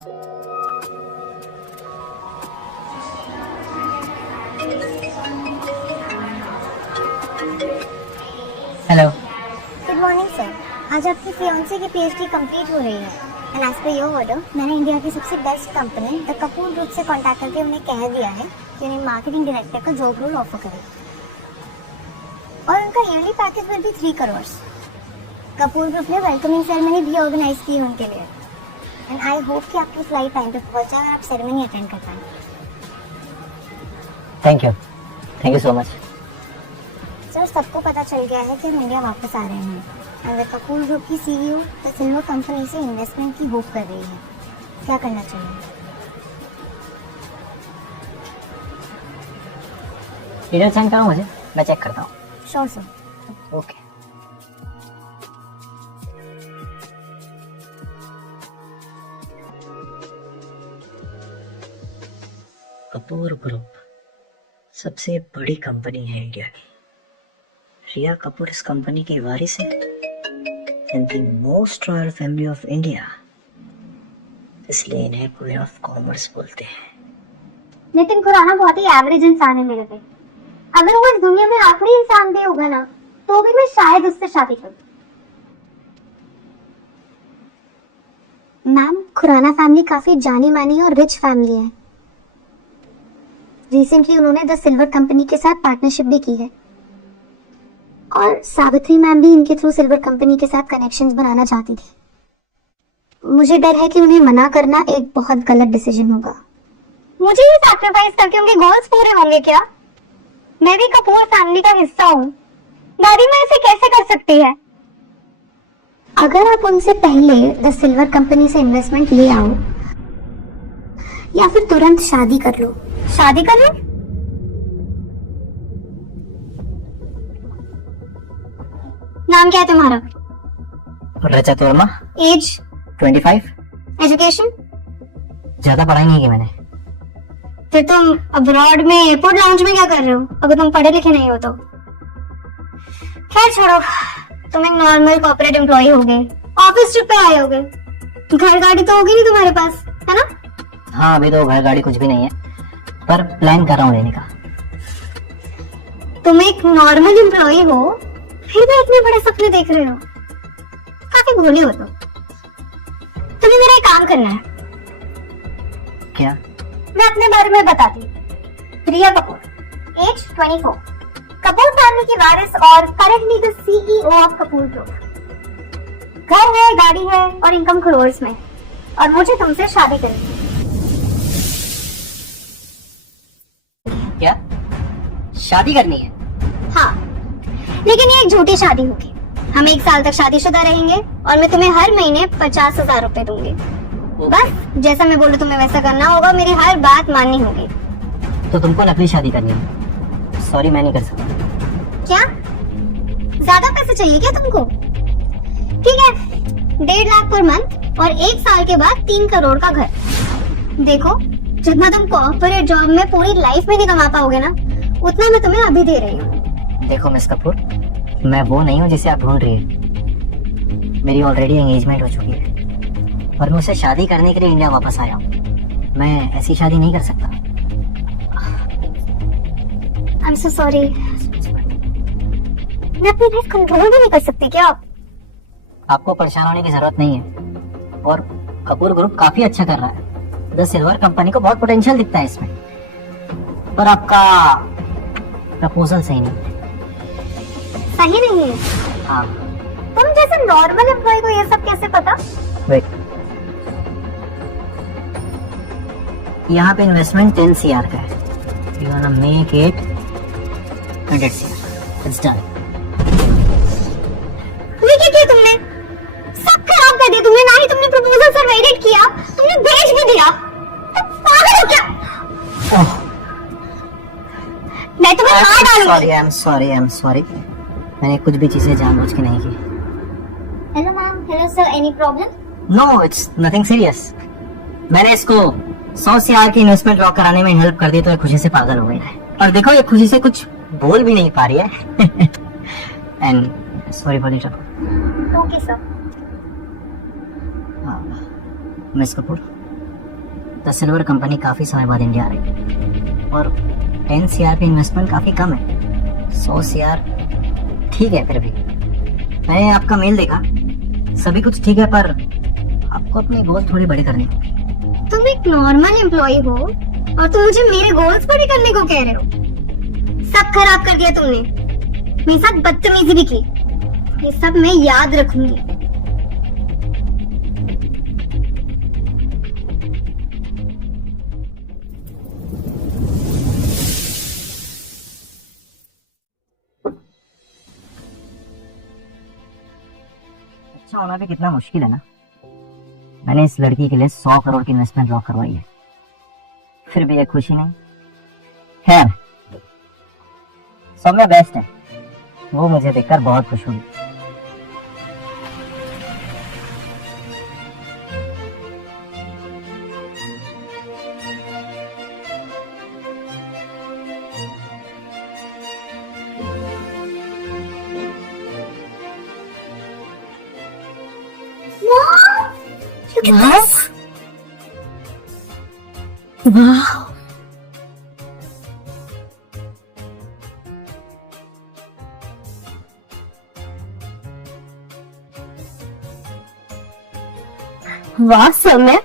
Hello. Good morning sir. आज आपकी fiancée की पीएचडी कंप्लीट हो रही है and as per your order मैंने इंडिया की सबसे best company the Kapoor group से कांटेक्ट करके उन्हें कह दिया है कि उन्हें मार्केटिंग डायरेक्टर का जॉब रोल ऑफर करें और उनका yearly package will be 3 crore. Kapoor group ने वेलकमिंग सेरेमनी भी ऑर्गेनाइज की है उनके लिए एंड आई होप कि आपकी फ्लाइट टाइम पे पहुंच जाए और आप सेरेमनी अटेंड कर पाएं। Thank you so much. Sir सबको पता चल गया है कि हम इंडिया वापस आ रहे हैं एंड द कपूर ग्रुप की सीईओ द सिल्वर कंपनी से इन्वेस्टमेंट की होप कर रही है। क्या करना चाहिए? डिटेल सेंड करो मुझे, मैं चेक करता हूँ। Sure sir. Okay. Kapoor group सबसे बड़ी कंपनी है इंडिया की। रिया कपूर इस कंपनी की वारिस है and the most royal family of India, इसलिए इन्हें क्वीन ऑफ कॉमर्स बोलते हैं। नितिन खुराना बहुत ही एवरेज इंसान है मेरे पे। अगर वो इस दुनिया में आखिरी इंसान भी होगा ना तो भी मैं शायद उससे शादी करूं। मैम, खुराना फैमिली काफी जानी मानी और रिच फैमिली है। रिसेंटली उन्होंने द सिल्वर कंपनी के साथ पार्टनरशिप भी की है और सावित्री मैम भी इनके थ्रू सिल्वर कंपनी के साथ कनेक्शंस बनाना चाहती थी। मुझे डर है कि उन्हें मना करना एक बहुत गलत डिसीजन होगा। मुझे ये सैक्रिफाइस करके उनके गोल्स पूरे होंगे क्या? मैं भी कपूर फैमिली का हिस्सा हूँ। दादी माँ इसे कैसे कर सकती है? अगर आप उनसे पहले द सिल्वर कंपनी से इन्वेस्टमेंट ले आओ या फिर तुरंत शादी कर लो। शादी कर लो? नाम क्या है तुम्हारा? रजत वर्मा। एज? 25। एजुकेशन? ज्यादा पढ़ाई नहीं की मैंने। फिर तुम अब्रॉड में एयरपोर्ट लाउंज में क्या कर रहे हो अगर तुम पढ़े लिखे नहीं हो तो? खैर छोड़ो, तुम एक नॉर्मल कॉर्पोरेट एम्प्लॉय होगे, ऑफिस ट्रिप पे आए होगे, घर गाड़ी तो होगी नहीं तुम्हारे पास, है ना? हाँ, अभी तो घर गाड़ी कुछ भी नहीं है, पर प्लान कर रहा हूँ लेने का। तुम एक नॉर्मल एम्प्लॉय हो फिर भी इतने बड़े सपने देख रहे हो। काफी भोले हो तुम। तुम्हें मेरा एक काम करना है। क्या? मैं अपने बारे में बताती हूँ। प्रिया कपूर, एज 24, कपूर फैमिली की वारिस और currently the CEO of Kapoor group. घर है, गाड़ी है और इनकम करोड़ में, और मुझे तुमसे शादी करनी है। क्या? शादी करनी है? हाँ, लेकिन ये एक झूठी शादी होगी। हम 1 साल तक शादीशुदा रहेंगे और मैं तुम्हें हर महीने 50,000 रुपए दूंगी। बस जैसा मैं बोलूं तुम्हें वैसा करना होगा, मेरी हर बात माननी होगी। तो तुमको नकली शादी करनी है? सॉरी, मैं नहीं कर सकता। क्या ज्यादा पैसे चाहिए क्या तुमको? ठीक है, 1.5 लाख पर मंथ और 1 साल के बाद 3 करोड़ का घर। देखो, जितना तुम कॉर्पोरेट जॉब में पूरी लाइफ में नहीं कमा पाओगे ना, उतना मैं तुम्हें अभी दे रही हूँ। देखो मिस कपूर, मैं वो नहीं हूँ जिसे आप ढूंढ रही है। मेरी ऑलरेडी एंगेजमेंट हो चुकी है और मैं उसे शादी करने के लिए इंडिया वापस आया हूँ। मैं ऐसी शादी नहीं कर सकता। I'm so sorry। मैं अपनी लाइफ कंट्रोल भी नहीं कर सकती क्या? आपको परेशान होने की जरूरत नहीं है और कपूर ग्रुप काफी अच्छा कर रहा है। द सिल्वर कंपनी को बहुत पोटेंशियल दिखता है इसमें, पर आपका प्रपोजल सही नहीं। सही नहीं है? हाँ। तुम जैसे नॉर्मल एम्प्लॉय को ये सब कैसे पता? वेट, यहाँ पे इन्वेस्टमेंट 10 CR का है। You wanna make it 100 CR। It's done। ये क्या किया तुमने? सब खराब कर दिया तुमने। ना ही तुमने प्रपोजल सर्वेटेड किया, तुमने भेज भी दिया। तुम पागल हो क्या? ओह, मैं तुम्हें मार डालूंगी। I am sorry. मैंने कुछ भी चीजें जानबूझ के नहीं की। Hello ma'am. Hello sir, any problem? No, it's nothing serious. मैंने इसको 100 CR की इन्वेस्टमेंट लॉक कराने में हेल्प कर दी तो ये खुशी से पागल हो गई है। और देखो, ये खुशी से कुछ बोल भी नहीं पा रही है। And sorry for it. Okay sir. Miss Kapoor, the silver company काफी समय बाद इंडिया आ रही है और 10 CR पे इन्वेस्टमेंट काफी कम है। 100 CR ठीक है। फिर भी मैंने आपका मेल देखा, सभी कुछ ठीक है, पर आपको अपने गोल थोड़ी बड़े करने हैं। तुम एक नॉर्मल एम्प्लॉय हो और तुम मुझे मेरे गोल्स बड़े करने को कह रहे हो। सब खराब कर दिया तुमने, मेरे साथ बदतमीजी भी की। ये सब मैं याद रखूंगी। अच्छा होना भी कितना मुश्किल है ना। मैंने इस लड़की के लिए 100 करोड़ की इन्वेस्टमेंट लॉक करवाई है, फिर भी ये खुशी नहीं। खैर, सौम्या बेस्ट है, वो मुझे देखकर बहुत खुश हुई। वाह, वाह सौम्या,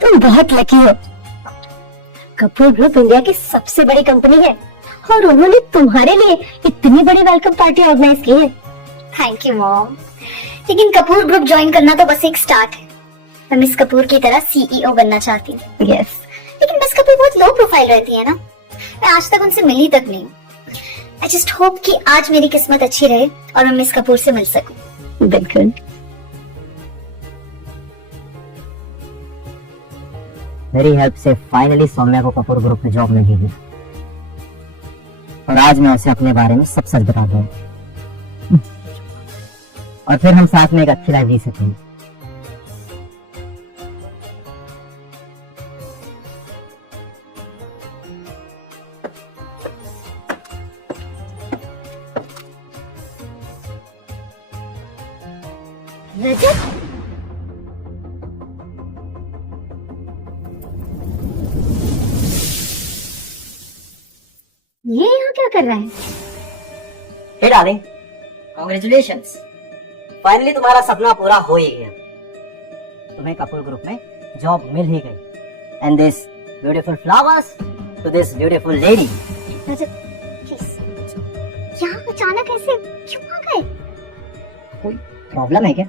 तुम बहुत लकी हो। कपूर ग्रुप इंडिया की सबसे बड़ी कंपनी है और उन्होंने तुम्हारे लिए इतनी बड़ी वेलकम पार्टी ऑर्गेनाइज की है। Thank you mom. लेकिन कपूर ग्रुप ज्वाइन करना तो बस एक स्टार्ट है। मैं मिस कपूर की तरह CEO बनना चाहती हूँ। यस, लेकिन मिस कपूर बहुत लो प्रोफाइल रहती है ना, मैं आज तक उनसे मिली तक नहीं। आई जस्ट होप कि आज मेरी किस्मत अच्छी रहे और मैं मिस कपूर से मिल सकूं। बिल्कुल। मेरी हेल्प से फाइनली सौम्या को कपूर ग्रुप में जॉब लगेगी और आज मैं उसे अपने बारे में सब सच बता दूंगा और फिर हम साथ में एक अच्छी लाइफ जी सकेंगे। रजत, ये यहाँ क्या कर रहा है? हे डार्लिंग, कांग्रेचुलेशंस, फाइनली तुम्हारा सपना पूरा हो ही गया। तुम्हें कपूर ग्रुप में जॉब मिल ही गई। And this beautiful flowers to this beautiful lady. Rajat, please, यहाँ अचानक ऐसे क्यों आ गए? कोई प्रॉब्लम है क्या?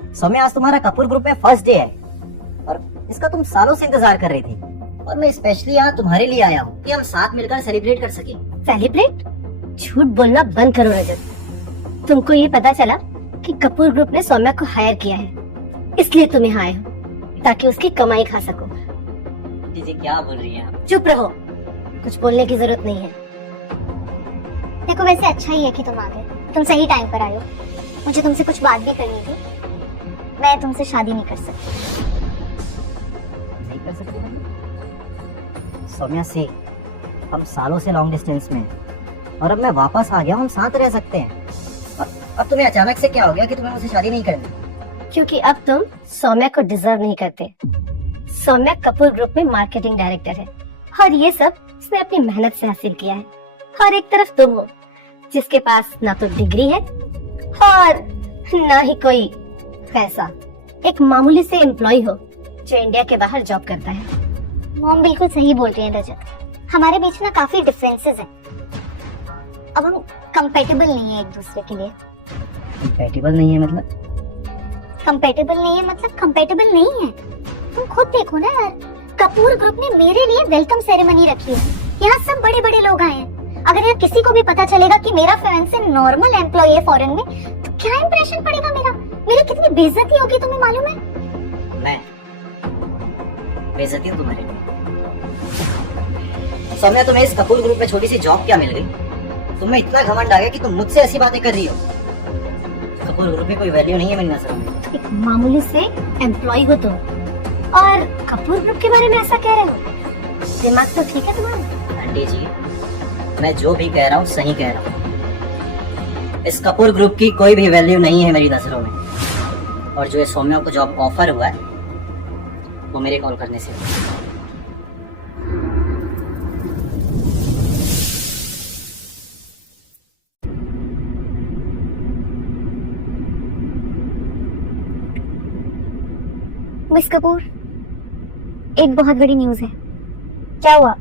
सौम्या, आज तुम्हारा कपूर ग्रुप में फर्स्ट डे है और इसका तुम सालों से इंतजार कर रही थी और मैं स्पेशली यहाँ तुम्हारे लिए आया हूँ कि हम साथ मिलकर सेलिब्रेट कर सके। सेलिब्रेट? झूठ बोलना बंद करो रजत। तुमको ये पता चला कि कपूर ग्रुप ने सौम्या को हायर किया है, इसलिए तुम यहाँ आए हो ताकि उसकी कमाई खा सको। दीदी क्या बोल रही है आप? चुप रहो, कुछ बोलने की जरूरत नहीं है। देखो, वैसे अच्छा ही है कि तुम आ गए, तुम सही टाइम पर आए हो। मुझे तुमसे कुछ बात भी करनी थी। मैं तुमसे शादी नहीं कर सकती। नहीं कर सकती सौम्या से? हम सालों से लॉन्ग डिस्टेंस में और अब मैं वापस आ गया, हम साथ रह सकते हैं। अब तुम्हें अचानक से क्या हो गया कि तुम्हें मुझसे शादी नहीं करनी? क्योंकि अब तुम सौम्या को डिजर्व नहीं करते। सौम्या कपूर ग्रुप में मार्केटिंग डायरेक्टर है और ये सब उसने अपनी मेहनत से हासिल किया है। और एक तरफ तुम हो जिसके पास ना तो डिग्री है और ना ही कोई पैसा, एक मामूली से एम्प्लॉय हो जो इंडिया के बाहर जॉब करता है। मॉम बिल्कुल सही बोल रही है रजत, हमारे बीच ना काफी डिफरेंसेस हैं। अब हम कंपेटेबल नहीं है एक दूसरे के लिए। कंपेटेबल नहीं है मतलब? कंपेटेबल नहीं है मतलब कंपेटेबल नहीं है। तुम खुद देखो ना यार, कपूर ग्रुप ने मेरे लिए वेलकम सेरेमनी रखी है। यहाँ सब बड़े बड़े लोग आए हैं। अगर यार किसी को भी पता चलेगा कि मेरा फियांसे नॉर्मल एम्प्लॉय है फॉरेन में, तो क्या इंप्रेशन पड़ेगा मेरा? मेरी कितनी बेइज्जती होगी तुम्हें मालूम है? मैं बेइज्जती हूँ तुम्हारे लिए? सौम्या, तुम्हें इस कपूर ग्रुप में छोटी सी जॉब क्या मिल गई? तुम्हें इतना घमंड आ गया कि तुम मुझसे ऐसी बातें कर रही हो। कपूर ग्रुप में कोई वैल्यू नहीं है मेरी नजरों में। एक मामूली से एम्प्लॉय हो तुम और कपूर ग्रुप के बारे में ऐसा कह रहे हो? दिमाग तो ठीक है तुम्हारा? आंटी जी, मैं जो भी कह रहा हूँ सही कह रहा हूँ। इस कपूर ग्रुप की कोई भी वैल्यू नहीं है मेरी नजरों में और जो ये सौम्या को जॉब ऑफर हुआ है वो मेरे कॉल करने से। मिस कपूर, एक बहुत बड़ी न्यूज़ है। क्या हुआ?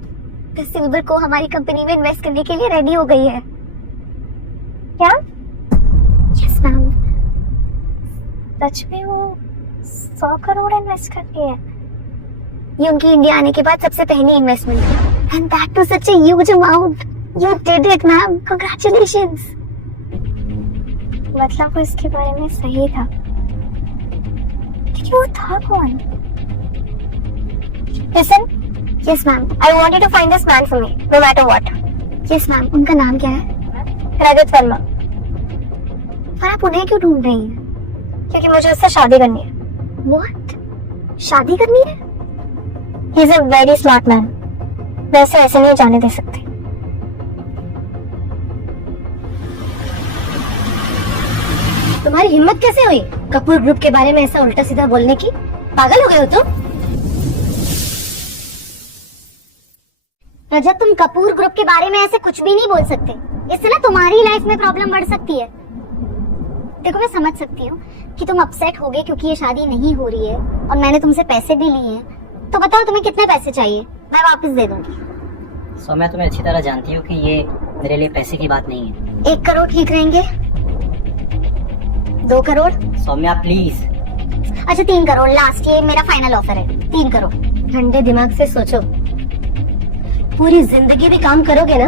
सिल्वर को हमारी कंपनी में इन्वेस्ट करने के लिए रेडी हो गई है। क्या? यस मैम, सच में वो 100 करोड़ इन्वेस्ट करती है। ये उनकी इंडिया आने के बाद सबसे पहली इन्वेस्टमेंट है, and that too such a huge amount. You did it ma'am, congratulations. मतलब वो इसके बारे में सही था, क्यों था कौन? Listen, yes ma'am, I want you to find this man for me, no matter what. Yes ma'am, उनका नाम क्या है? रजत वर्मा। पर आप उन्हें क्यों ढूंढ रही हैं? क्योंकि मुझे उससे शादी करनी है। What? शादी करनी है? He is a very smart man. वैसे ऐसे नहीं जाने दे सकते। तुम्हारी हिम्मत कैसे हुई कपूर ग्रुप के बारे में ऐसा उल्टा सीधा बोलने की? पागल हो गए हो तुम? रजत, तुम कपूर ग्रुप के बारे में ऐसे कुछ भी नहीं बोल सकते। इससे ना तुम्हारी लाइफ में प्रॉब्लम बढ़ सकती है। देखो, मैं समझ सकती हूँ कि तुम अपसेट हो गए क्योंकि ये शादी नहीं हो रही है और मैंने तुमसे पैसे भी लिए हैं। तो बताओ तुम्हें कितने पैसे चाहिए, मैं वापस दे दूंगी। सौम्या, तुम्हें अच्छी तरह जानती हूँ कि ये मेरे लिए पैसे की बात नहीं है। 1 करोड़ ठीक रहेंगे? 2 करोड़? सौम्या प्लीज। अच्छा 3 करोड़ लास्ट, ये मेरा फाइनल ऑफर है। 3 करोड़। ठंडे दिमाग से सोचो, पूरी जिंदगी भी काम करोगे ना,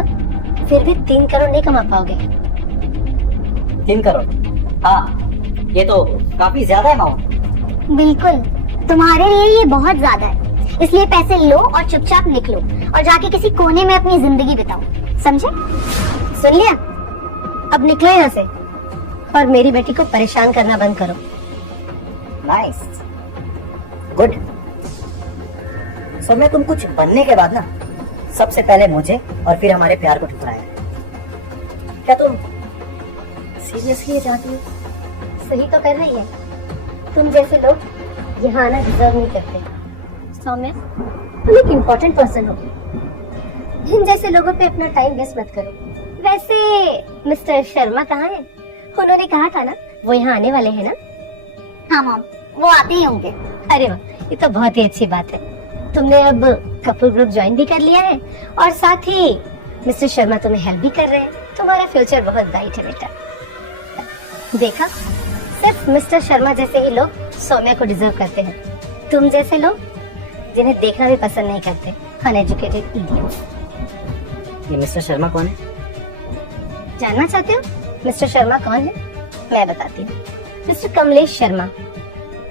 फिर भी 3 करोड़ नहीं कमा पाओगे। 3 करोड़? हाँ, ये तो काफी ज्यादा अमाउंट। बिल्कुल, तुम्हारे लिए ये बहुत ज्यादा है। इसलिए पैसे लो और चुपचाप निकलो और जाके किसी कोने में अपनी जिंदगी बिताओ, समझे? सुन लिया? अब निकलो यहाँ से और मेरी बेटी को परेशान करना बंद करो। Nice, good. सौम्या, तुम कुछ बनने के बाद ना सबसे पहले मुझे और फिर हमारे प्यार को ठुकराया। क्या तुम सीरियसली ये चाहती हो? सही तो कर रही है। तुम जैसे लोग यहाँ आना डिजर्व नहीं करते। सौम्या, तुम एक इम्पोर्टेंट पर्सन हो, इन जैसे लोगों पे अपना टाइम वेस्ट मत करो। वैसे मिस्टर शर्मा कहाँ है? उन्होंने कहा था ना वो यहाँ आने वाले हैं ना? हाँ मॉम, वो आते ही होंगे। अरे वाह, ये तो बहुत ही अच्छी बात है। तुमने अब कपूर ग्रुप ज्वाइन भी कर लिया है और साथ ही मिस्टर शर्मा तुम्हें हेल्प भी कर रहे हैं। तुम्हारा फ्यूचर बहुत ब्राइट है बेटा। देखा, सिर्फ मिस्टर शर्मा जैसे ही लोग सौम्या को डिजर्व करते हैं। तुम जैसे लोग जिन्हें देखना भी पसंद नहीं करते, अनएजुकेटेड इडियट्स। ये मिस्टर शर्मा कौन है? जानना चाहते हो मिस्टर शर्मा कौन है? मैं बताती हूँ। मिस्टर कमलेश शर्मा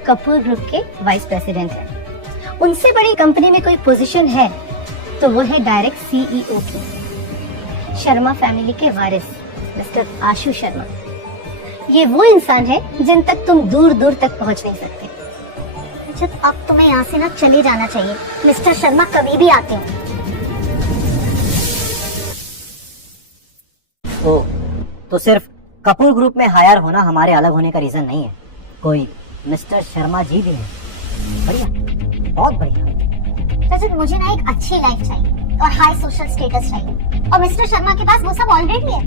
कपूर ग्रुप के वाइस प्रेसिडेंट हैं। उनसे बड़ी कंपनी में कोई पोजीशन है तो वो है डायरेक्ट सीईओ की। शर्मा फैमिली के वारिस मिस्टर आशु शर्मा, ये वो इंसान है जिन तक तुम दूर दूर तक पहुंच नहीं सकते। अच्छा, अब तुम्हें यहाँ से ना चले जाना चाहिए। मिस्टर शर्मा कभी भी आते हैं। तो सिर्फ कपूर ग्रुप में हायर होना हमारे अलग होने का रीजन नहीं है, कोई मिस्टर शर्मा जी भी है। बढ़िया, बहुत बढ़िया। रजत, मुझे ना एक अच्छी लाइफ चाहिए और हाई सोशल स्टेटस चाहिए, और मिस्टर शर्मा के पास वो सब ऑलरेडी है।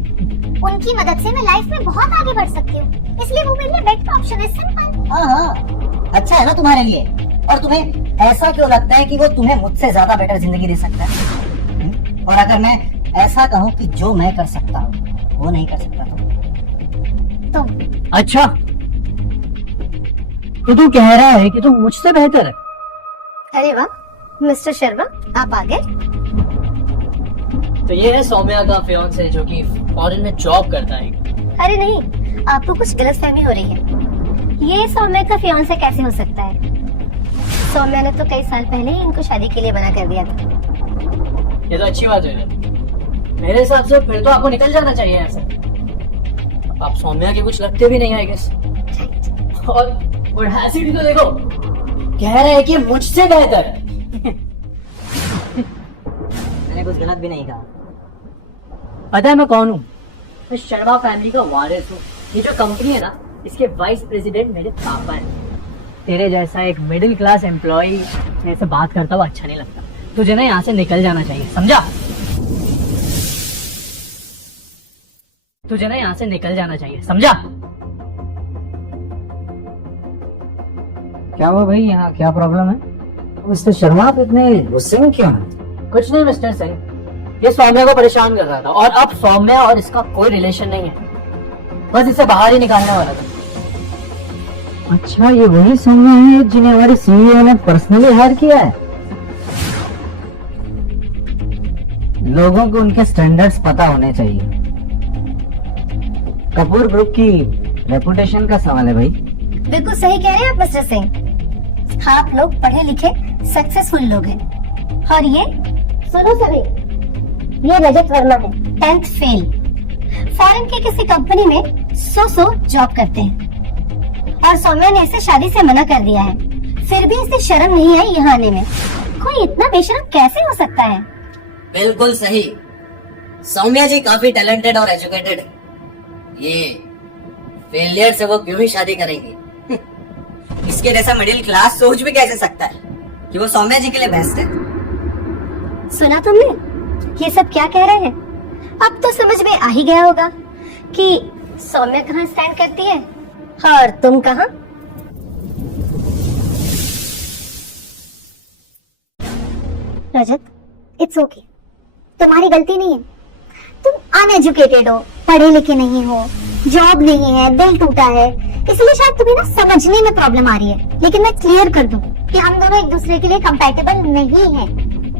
उनकी मदद से मैं लाइफ में बहुत आगे बढ़ सकती हूँ, इसलिए वो मेरे लिए बेटर ऑप्शन है। सिंपल। हाँ, अच्छा है ना तुम्हारे लिए। और तुम्हें ऐसा क्यों लगता है कि वो तुम्हें मुझसे ज्यादा बेटर जिंदगी दे सकता है? और अगर मैं ऐसा कहूँ कि जो मैं कर सकता हूँ वो नहीं कर सकता तो? अच्छा, तो तू कह रहा है कि तुम मुझसे बेहतर है? अरे वाह, मिस्टर शर्मा आप आ गए। तो ये है सौम्या का फियांसे जो कि फॉरेन में जॉब करता है। अरे नहीं, आपको कुछ गलतफहमी हो रही है। ये सौम्या का फियांसे कैसे हो सकता है? सौम्या ने तो कई साल पहले ही इनको शादी के लिए मना कर दिया था। ये तो अच्छी बात है। मेरे हिसाब से फिर तो आपको निकल जाना चाहिए यहाँ से। आप सौम्या के कुछ लगते भी नहीं आई गेस। और एसिड को देखो, कह रहा है कि मुझसे बेहतर है। मैंने कुछ गलत भी नहीं कहा। पता है मैं कौन हूँ? मैं शर्मा फैमिली का वारिस हूँ। ये जो कंपनी है ना, इसके वाइस प्रेसिडेंट मेरे पापा हैं। तेरे जैसा एक मिडिल क्लास एम्प्लॉय ऐसे बात करता हुआ अच्छा नहीं लगता। तुझे ना यहाँ से निकल जाना चाहिए, समझा? तुझे ना यहाँ से निकल जाना चाहिए, समझा? क्या हुआ भाई, यहाँ क्या प्रॉब्लम है? मिस्टर शर्मा, आप इतने गुस्से में क्यों हैं? कुछ नहीं मिस्टर सिंह, ये सौम्या को परेशान कर रहा था और अब सौम्या और इसका कोई रिलेशन नहीं है, बस इसे बाहर ही निकालने वाला था। अच्छा, ये वही सौम्या है जिन्हें हमारे सीईओ ने पर्सनली हायर किया है? लोगों को उनके स्टैंडर्ड्स पता होने चाहिए। कपूर ग्रुप की रेपुटेशन का सवाल है भाई। बिल्कुल सही कह रहे हैं आप मिस्टर सिंह। आप लोग पढ़े लिखे सक्सेसफुल लोग हैं और ये सुनो सभी, ये रजत वर्मा है, 10th फेल, फॉरेन की किसी कंपनी में सो जॉब करते हैं और सौम्या ने इसे शादी से मना कर दिया है, फिर भी इसे शर्म नहीं आई यहाँ आने में। कोई इतना बेशर्म कैसे हो सकता है? बिल्कुल सही। सौम्या जी काफी टैलेंटेड और एजुकेटेड, ये फेलियर से वो क्यों ही शादी करेंगी? इसके जैसा मिडिल क्लास सोच भी कैसे सकता है कि वो सौम्या जी के लिए बेस्ट है? सुना तुमने ये सब क्या कह रहे हैं? अब तो समझ में आ ही गया होगा कि सौम्या कहाँ स्टैंड करती है और तुम कहाँ। रजत, इट्स ओके, तुम्हारी गलती नहीं है। तुम अनएजुकेटेड हो, पढ़े लिखे नहीं हो, जॉब नहीं है, दिल टूटा है, इसलिए शायद तुम्हें ना समझने में प्रॉब्लम आ रही है। लेकिन मैं क्लियर कर दूं कि हम दोनों एक दूसरे के लिए कंपैटिबल नहीं हैं।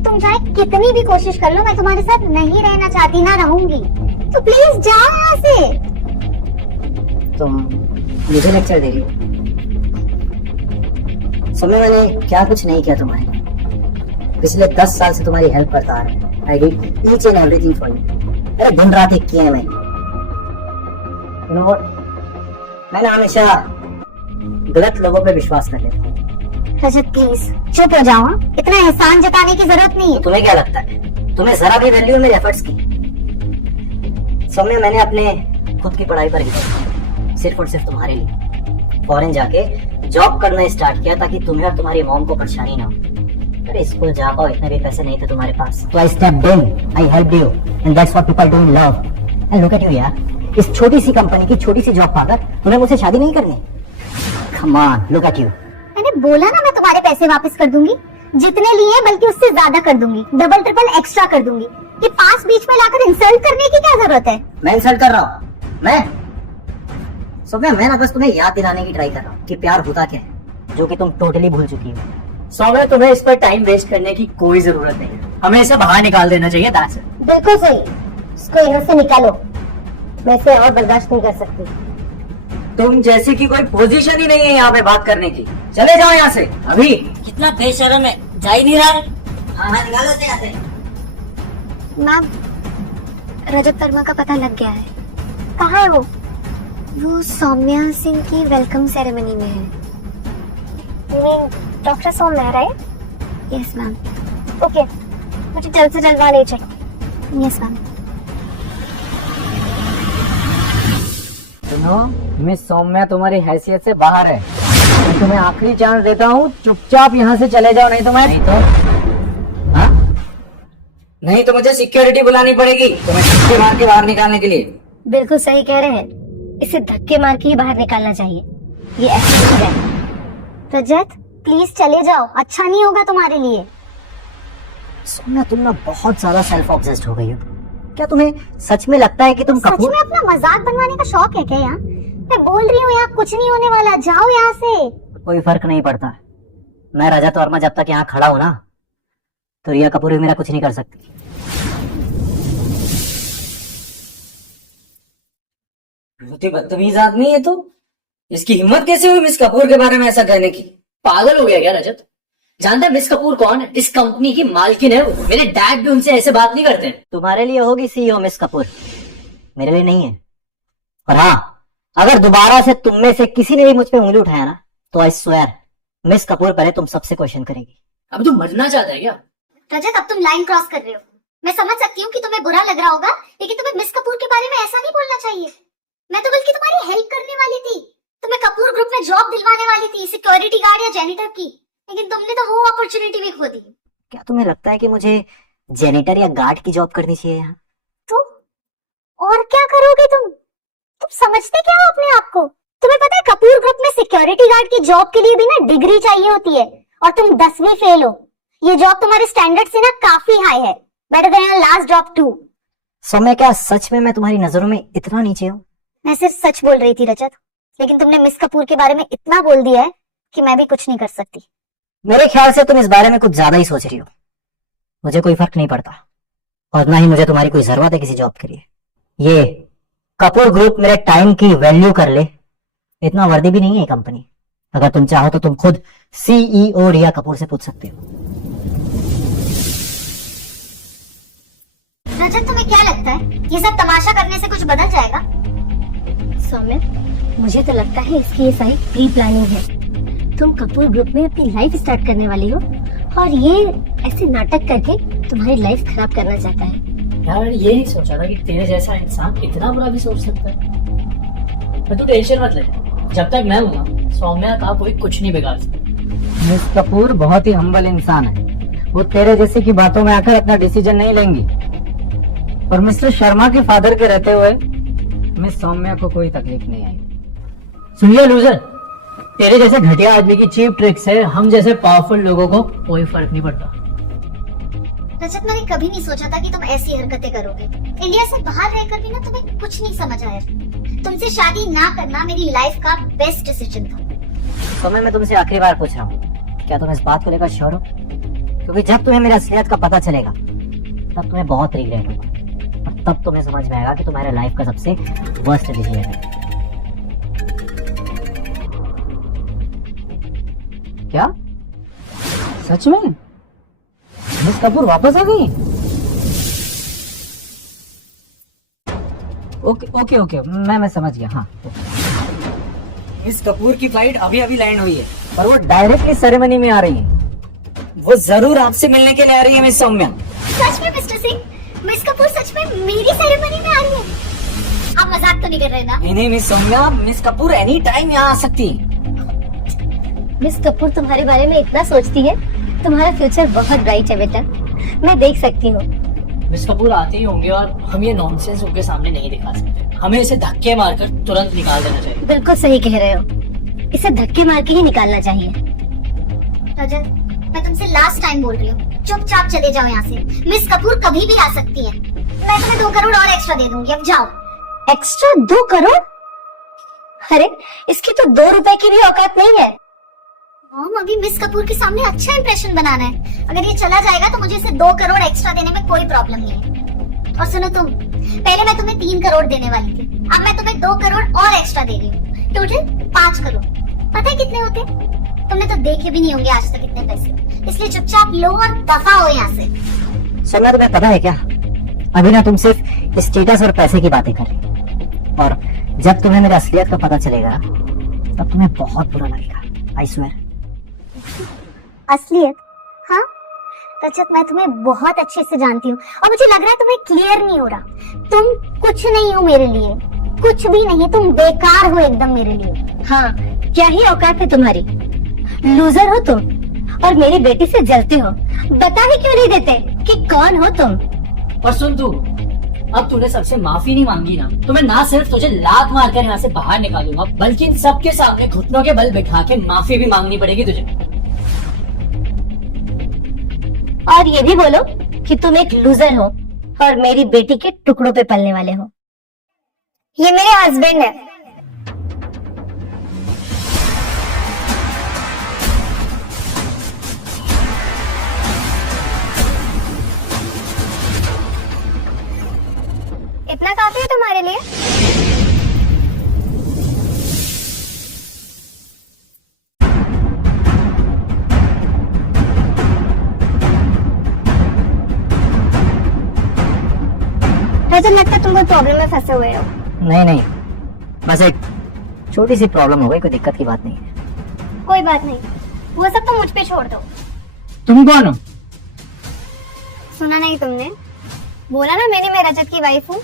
तुम चाहे कितनी भी कोशिश कर लो, मैं तुम्हारे साथ नहीं रहना चाहती, ना रहूंगी। तो प्लीज जाओ यहाँ से। तुम मुझे लेक्चर दे रही हो? समय मैंने क्या कुछ नहीं किया तुम्हारे लिए। पिछले 10 साल से तुम्हारी हेल्प करता आ रहा हूं। I did each and everything for you. अरे दिन रात एक किए हैं मैं। You know what? मैं ना हमेशा गलत लोगों पे विश्वास कर लेता हूँ। रजत प्लीज चुप हो जाओ, इतना एहसान जताने की जरूरत नहीं है। तुम्हें क्या लगता है तुम्हें जरा भी वैल्यू है मेरे एफर्ट्स की? सौम्या, मैंने अपने खुद की पढ़ाई पर ही सिर्फ और सिर्फ तुम्हारे लिए फॉरेन जाके जॉब करना स्टार्ट किया ताकि तुम्हें और तुम्हारी मॉम को परेशानी ना हो। अरे स्कूल जा पाओ, इतने भी पैसे नहीं थे तुम्हारे पास, तो I stepped in, I helped you, and that's what people do in love. And look at you यार, इस छोटी सी कंपनी की छोटी सी जॉब पाकर तुम्हें मुझसे शादी नहीं करनी? Come on, look at you. मैंने बोला ना मैं तुम्हारे पैसे वापस कर दूंगी, जितने लिए बल्कि उससे ज्यादा कर दूंगी, डबल ट्रिपल एक्स्ट्रा कर दूंगी। ये पास बीच में लाकर इंसल्ट करने की क्या जरूरत है? मैं इंसल्ट कर रहा हूँ? मैं सौम्या, मैं ना बस तुम्हें याद दिलाने की ट्राई कर रहा हूँ कि प्यार होता क्या है, जो कि तुम टोटली भूल चुकी हो। सौम्या, तुम्हें इस पर टाइम वेस्ट करने की कोई जरूरत नहीं है, हमें इसे बाहर निकाल देना चाहिए। That's it. बिल्कुल सही, इसको यहाँ से निकालो, मैं इसे और बर्दाश्त नहीं कर सकती। तुम जैसे कि कोई पोजीशन ही नहीं है यहाँ पे बात करने की। चले जाओ यहाँ से अभी। कितना बेशर्म है, जा ही नहीं रहा है। हाँ, निकालो से यहाँ से। मैम, रजत वर्मा का पता लग गया है। कहाँ है वो? वो सौम्या सिंह की वेलकम सेरेमनी में है। Doctor Saumya, right? Yes ma'am. Okay, मुझे जल्द से जल्द वहाँ ले चलो। Yes ma'am. सुनो मिस सौम्या, तुम्हारी हैसियत से बाहर है। मैं तुम्हें आखिरी चांस देता हूँ, चुपचाप यहाँ से चले जाओ, नहीं तो मैं नहीं तो मुझे सिक्योरिटी बुलानी पड़ेगी तुम्हें धक्के मार के बाहर निकालने के लिए। बिल्कुल सही कह रहे हैं, इसे धक्के मार के ही बाहर निकालना चाहिए। ये ऐसा है। रजत प्लीज चले जाओ, अच्छा नहीं होगा तुम्हारे लिए। सौम्या, तुम ना बहुत ज्यादा सेल्फ ऑब्सेस्ड हो गई हो। क्या तुम्हें सच में लगता है कि तुम सच में अपना मजाक बनवाने का शौक है क्या? यहाँ मैं बोल रही हूँ, यहाँ कुछ नहीं होने वाला, जाओ यहाँ से। कोई फर्क नहीं पड़ता। मैं रजत वर्मा जब तक यहाँ खड़ा हूँ ना, तो रिया कपूर भी मेरा कुछ नहीं कर सकती। बहुत ही बदतमीज आदमी है तो। इसकी हिम्मत कैसे हुई मिस कपूर के बारे में ऐसा कहने की? पागल हो गया क्या रजत? जानते हैं मिस कपूर कौन है? इस कंपनी की मालकिन है वो। मेरे डैड भी उनसे ऐसे बात नहीं करते हैं। तुम्हारे लिए होगी सीईओ मिस कपूर, मेरे लिए नहीं है। और हाँ, अगर दोबारा से तुम में से किसी ने भी मुझ पे उंगली उठाया ना, तो आई स्वेयर मिस कपूर पहले तुम सबसे क्वेश्चन करेगी। अब तू मरना चाहता है क्या? रजत, अब तुम लाइन क्रॉस कर रहे हो। मैं समझ सकती हूँ कि तुम्हें बुरा लग रहा होगा, लेकिन तुम्हें मिस कपूर के बारे में ऐसा नहीं बोलना चाहिए। मैं तो बल्कि तुम्हारी हेल्प करने वाली थी, तुम्हें कपूर ग्रुप में जॉब दिलवाने वाली थी, सिक्योरिटी गार्ड या जेनिटर की। लेकिन तुमने तो वो अपॉर्चुनिटी भी खो दी। क्या तुम्हें लगता है कि मुझे जेनिटर या गार्ड की जॉब करनी चाहिए यहाँ? तो और क्या करोगे तुम समझते क्या हो अपने आप को? तुम्हें पता है कपूर ग्रुप में सिक्योरिटी गार्ड की जॉब के लिए भी ना डिग्री चाहिए होती है, और तुम 10वीं फेल हो। ये जॉब तुम्हारे स्टैंडर्ड से ना काफी हाई है, better than your last job too. Saumya, क्या सच में मैं तुम्हारी नजरों में इतना नीचे हूँ? मैं सिर्फ सच बोल रही थी रजत, लेकिन तुमने मिस कपूर के बारे में इतना बोल दिया है कि मैं भी कुछ नहीं कर सकती। मेरे ख्याल से तुम इस बारे में कुछ ज्यादा ही सोच रही हो। मुझे कोई फर्क नहीं पड़ता, और ना ही मुझे तुम्हारी कोई जरूरत है किसी जॉब के लिए। ये कपूर ग्रुप मेरे टाइम की वैल्यू कर ले, इतना वर्दी भी नहीं है ये कंपनी। अगर तुम चाहो तो तुम खुद CEO रिया कपूर से पूछ सकते हो। रजत, तुम्हें क्या लगता है ये सब तमाशा करने से कुछ बदल जाएगा? सौम्य, मुझे तो लगता है इसकी ये सारी प्री प्लानिंग है। तुम कपूर ग्रुप में अपनी लाइफ स्टार्ट करने वाली हो, और ये ऐसे नाटक करके तुम्हारी लाइफ खराब करना चाहता है। यार ये नहीं सोचा था कि तेरे जैसा इंसान इतना बुरा भी सोच सकता है। पर तू टेंशन मत ले, जब तक मैं हूँ ना, सौम्या का कोई कुछ नहीं बिगाड़ सकता। मिस कपूर बहुत ही हम्बल इंसान है। वो तेरे जैसे की बातों में आकर अपना डिसीजन नहीं लेंगी। और मिस्टर शर्मा के फादर के रहते हुए मिस सौम्या को कोई तकलीफ नहीं आई। सुनिए लूजर, तेरे जैसे घटिया आदमी की चीप ट्रिक से हम जैसे पावरफुल लोगों को कोई फर्क नहीं पड़ता। रजत, मैंने कभी नहीं सोचा था कि तुम ऐसी हरकतें करोगे। इंडिया से बाहर रहकर भी ना तुम्हें कुछ नहीं समझ आया। तुमसे शादी ना करना मेरी लाइफ का बेस्ट डिसीजन था। सौम्या, मैं तुमसे आखिरी बार पूछ रहा हूँ, क्या तुम इस बात को लेकर श्योर हो? क्योंकि जब तुम्हें मेरी असलियत का पता चलेगा तब तुम्हें बहुत रिग्रेट होगा, और तब तुम्हें समझ में आएगा कि तुम्हारे लाइफ का सबसे वर्स्ट डिसीजन है। क्या सच में मिस कपूर वापस आ गई? ओके ओके, मैं समझ गया। हाँ, मिस कपूर की फ्लाइट अभी अभी लैंड हुई है, पर वो डायरेक्टली सेरेमनी में आ रही है। वो जरूर आपसे मिलने के लिए आ रही है मिस सौम्या। सच में मिस्टर सिंह, मिस कपूर सच में मेरी सेरेमनी में आ रही है? आप मजाक तो नहीं कर रहे ना? नहीं miss Saumya, miss Kapoor any time यहाँ आ सकती है। मिस कपूर तुम्हारे बारे में इतना सोचती है। तुम्हारा फ्यूचर बहुत ब्राइट है बेटा, मैं देख सकती हूँ। मिस कपूर आते ही होंगे, और हम ये नॉनसेंस उनके सामने नहीं दिखा सकते। हमें इसे धक्के मारकर तुरंत निकाल देना चाहिए। बिल्कुल सही कह रहे हो, इसे धक्के मार के ही निकालना चाहिए। रजत, मैं तुमसे लास्ट टाइम बोल रही हूँ, चुपचाप चले जाओ यहाँ से। मिस कपूर कभी भी आ सकती है। मैं तुम्हें 2 करोड़ और एक्स्ट्रा दे दूंगी, अब जाओ। एक्स्ट्रा 2 करोड़? अरे इसकी तो 2 रुपए की भी औकात नहीं है। मॉम, अभी मिस कपूर के सामने अच्छा इंप्रेशन बनाना है। अगर ये चला जाएगा तो मुझे इसे 2 करोड़ एक्स्ट्रा देने में कोई प्रॉब्लम नहीं है। और सुनो तुम, पहले मैं तुम्हें 3 करोड़ देने वाली थी, अब मैं तुम्हें 2 करोड़ और एक्स्ट्रा दे रही हूँ। टोटल 5 करोड़। पता है कितने होते? तुमने तो देखे भी नहीं होंगे आज तक इतने पैसे, इसलिए चुपचाप लो और दफा हो यहाँ से। सौम्या, तुम्हें पता है क्या, अभी ना तुम सिर्फ स्टेटस और पैसे की बातें कर रही हो, और जब तुम्हें मेरी असलियत का पता चलेगा तब तुम्हें बहुत बुरा लगेगा। I swear. असलियत? हाँ रजत, मैं तुम्हें बहुत अच्छे से जानती हूँ, और मुझे लग रहा है तुम्हें क्लियर नहीं हो रहा। तुम कुछ नहीं हो मेरे लिए, कुछ भी नहीं। तुम बेकार हो एकदम मेरे लिए। हाँ, क्या ही औकात है तुम्हारी? लूजर हो तुम, और मेरी बेटी से जलते हो। बता ही क्यों नहीं देते कि कौन हो तुम? पर सुन तू, अब तूने सबसे माफी नहीं मांगी ना, तो मैं ना सिर्फ तुझे लात मारकर यहाँ से बाहर निकालूंगा, बल्कि इन सबके सामने घुटनों के बल बिठा के माफी भी मांगनी पड़ेगी तुझे। और ये भी बोलो कि तुम एक लूजर हो और मेरी बेटी के टुकड़ों पे पलने वाले हो। ये मेरे हस्बैंड है। इतना काफी है तुम्हारे लिए? मुझे लगता है तुम कोई प्रॉब्लम में फंसे हुए हो। नहीं, बस एक छोटी सी प्रॉब्लम हो गई, कोई दिक्कत की बात नहीं है। कोई बात नहीं, वो सब तो मुझ पे छोड़ दो। तुम कौन हो? सुना नहीं तुमने? बोला ना मैं रजत की वाइफ हूँ।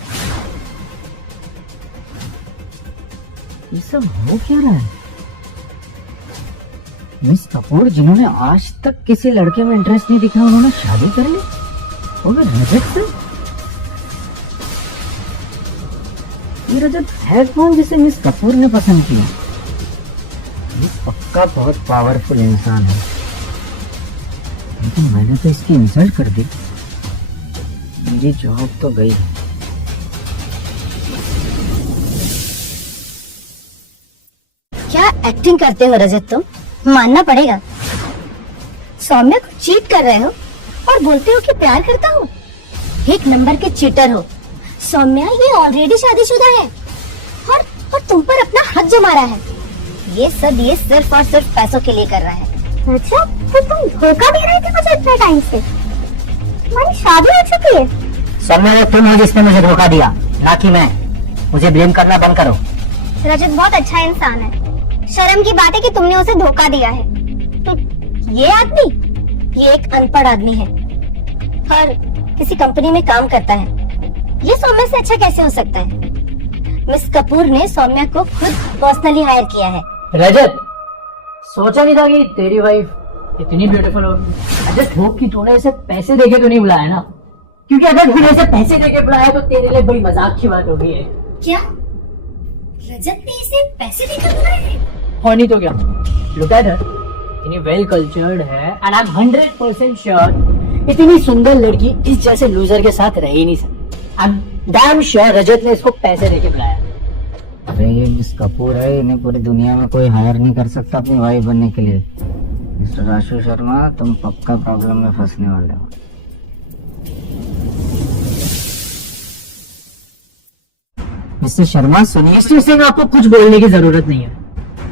ये सब हो क्या रहा है? मिस कपूर जिन्होंने आज तक किसी लड़के में इंटरेस्ट नहीं दिखा उन्होंने शादी कर ली, वो भी रजत से। ये रजत है कौन जिसे मिस कपूर ने पसंद किया? ये पक्का बहुत पावरफुल इंसान है, लेकिन मैंने तो इसकी इंसल्ट कर दी। मेरी जॉब तो गई। क्या एक्टिंग करते हो रजत तुम? मानना पड़ेगा, सौम्या को चीट कर रहे हो और बोलते हो कि प्यार करता हूँ। एक नंबर के चीटर हो। सौम्या ये ऑलरेडी शादीशुदा है और तुम पर अपना हक जमा रहा है। ये सिर्फ और सिर्फ पैसों के लिए कर रहा है। अच्छा, तो तुम धोखा दे रहे थे मुझे इतने टाइम से? हमारी शादी हो चुकी है। सौम्या ये तुम हो जिसने मुझे धोखा दिया, ना कि मैं। मुझे ब्लेम करना बंद करो। रजत बहुत अच्छा इंसान है। शर्म की बात है कि तुमने उसे धोखा दिया है। तो ये आदमी, ये एक अनपढ़ आदमी है और किसी कंपनी में काम करता है। ये सौम्या से अच्छा कैसे हो सकता है? मिस कपूर ने सौम्या को खुद पर्सनली हायर किया है। रजत, सोचा नहीं था कि तेरी वाइफ इतनी ब्यूटीफुल होगी। रजत, होप कि तूने इसे पैसे देके तो नहीं बुलाया ना? क्योंकि अगर तूने इसे पैसे देके बुलाया तो तेरे लिए बड़ी मजाक की बात हो गई है। क्या रजत ने इसे पैसे देकर बुलाया है? और नहीं तो क्या? लुक एट हर, इतनी वेल कल्चर्ड है एंड आई एम 100% श्योर इतनी सुंदर लड़की इस जैसे लूजर के साथ रह ही नहीं सकती। आई एम डैम श्योर रजत ने इसको पैसे देके बुलाया। अरे ये मिस कपूर है, इन्हें पूरी दुनिया में कोई हायर नहीं कर सकता अपनी वाइफ बनने के लिए। मिस्टर आशु शर्मा, तुम पक्का प्रॉब्लम में फंसने वाले हो। मिस्टर शर्मा सुनिए। मिस्टर सिंह, आपको कुछ बोलने की जरूरत नहीं है।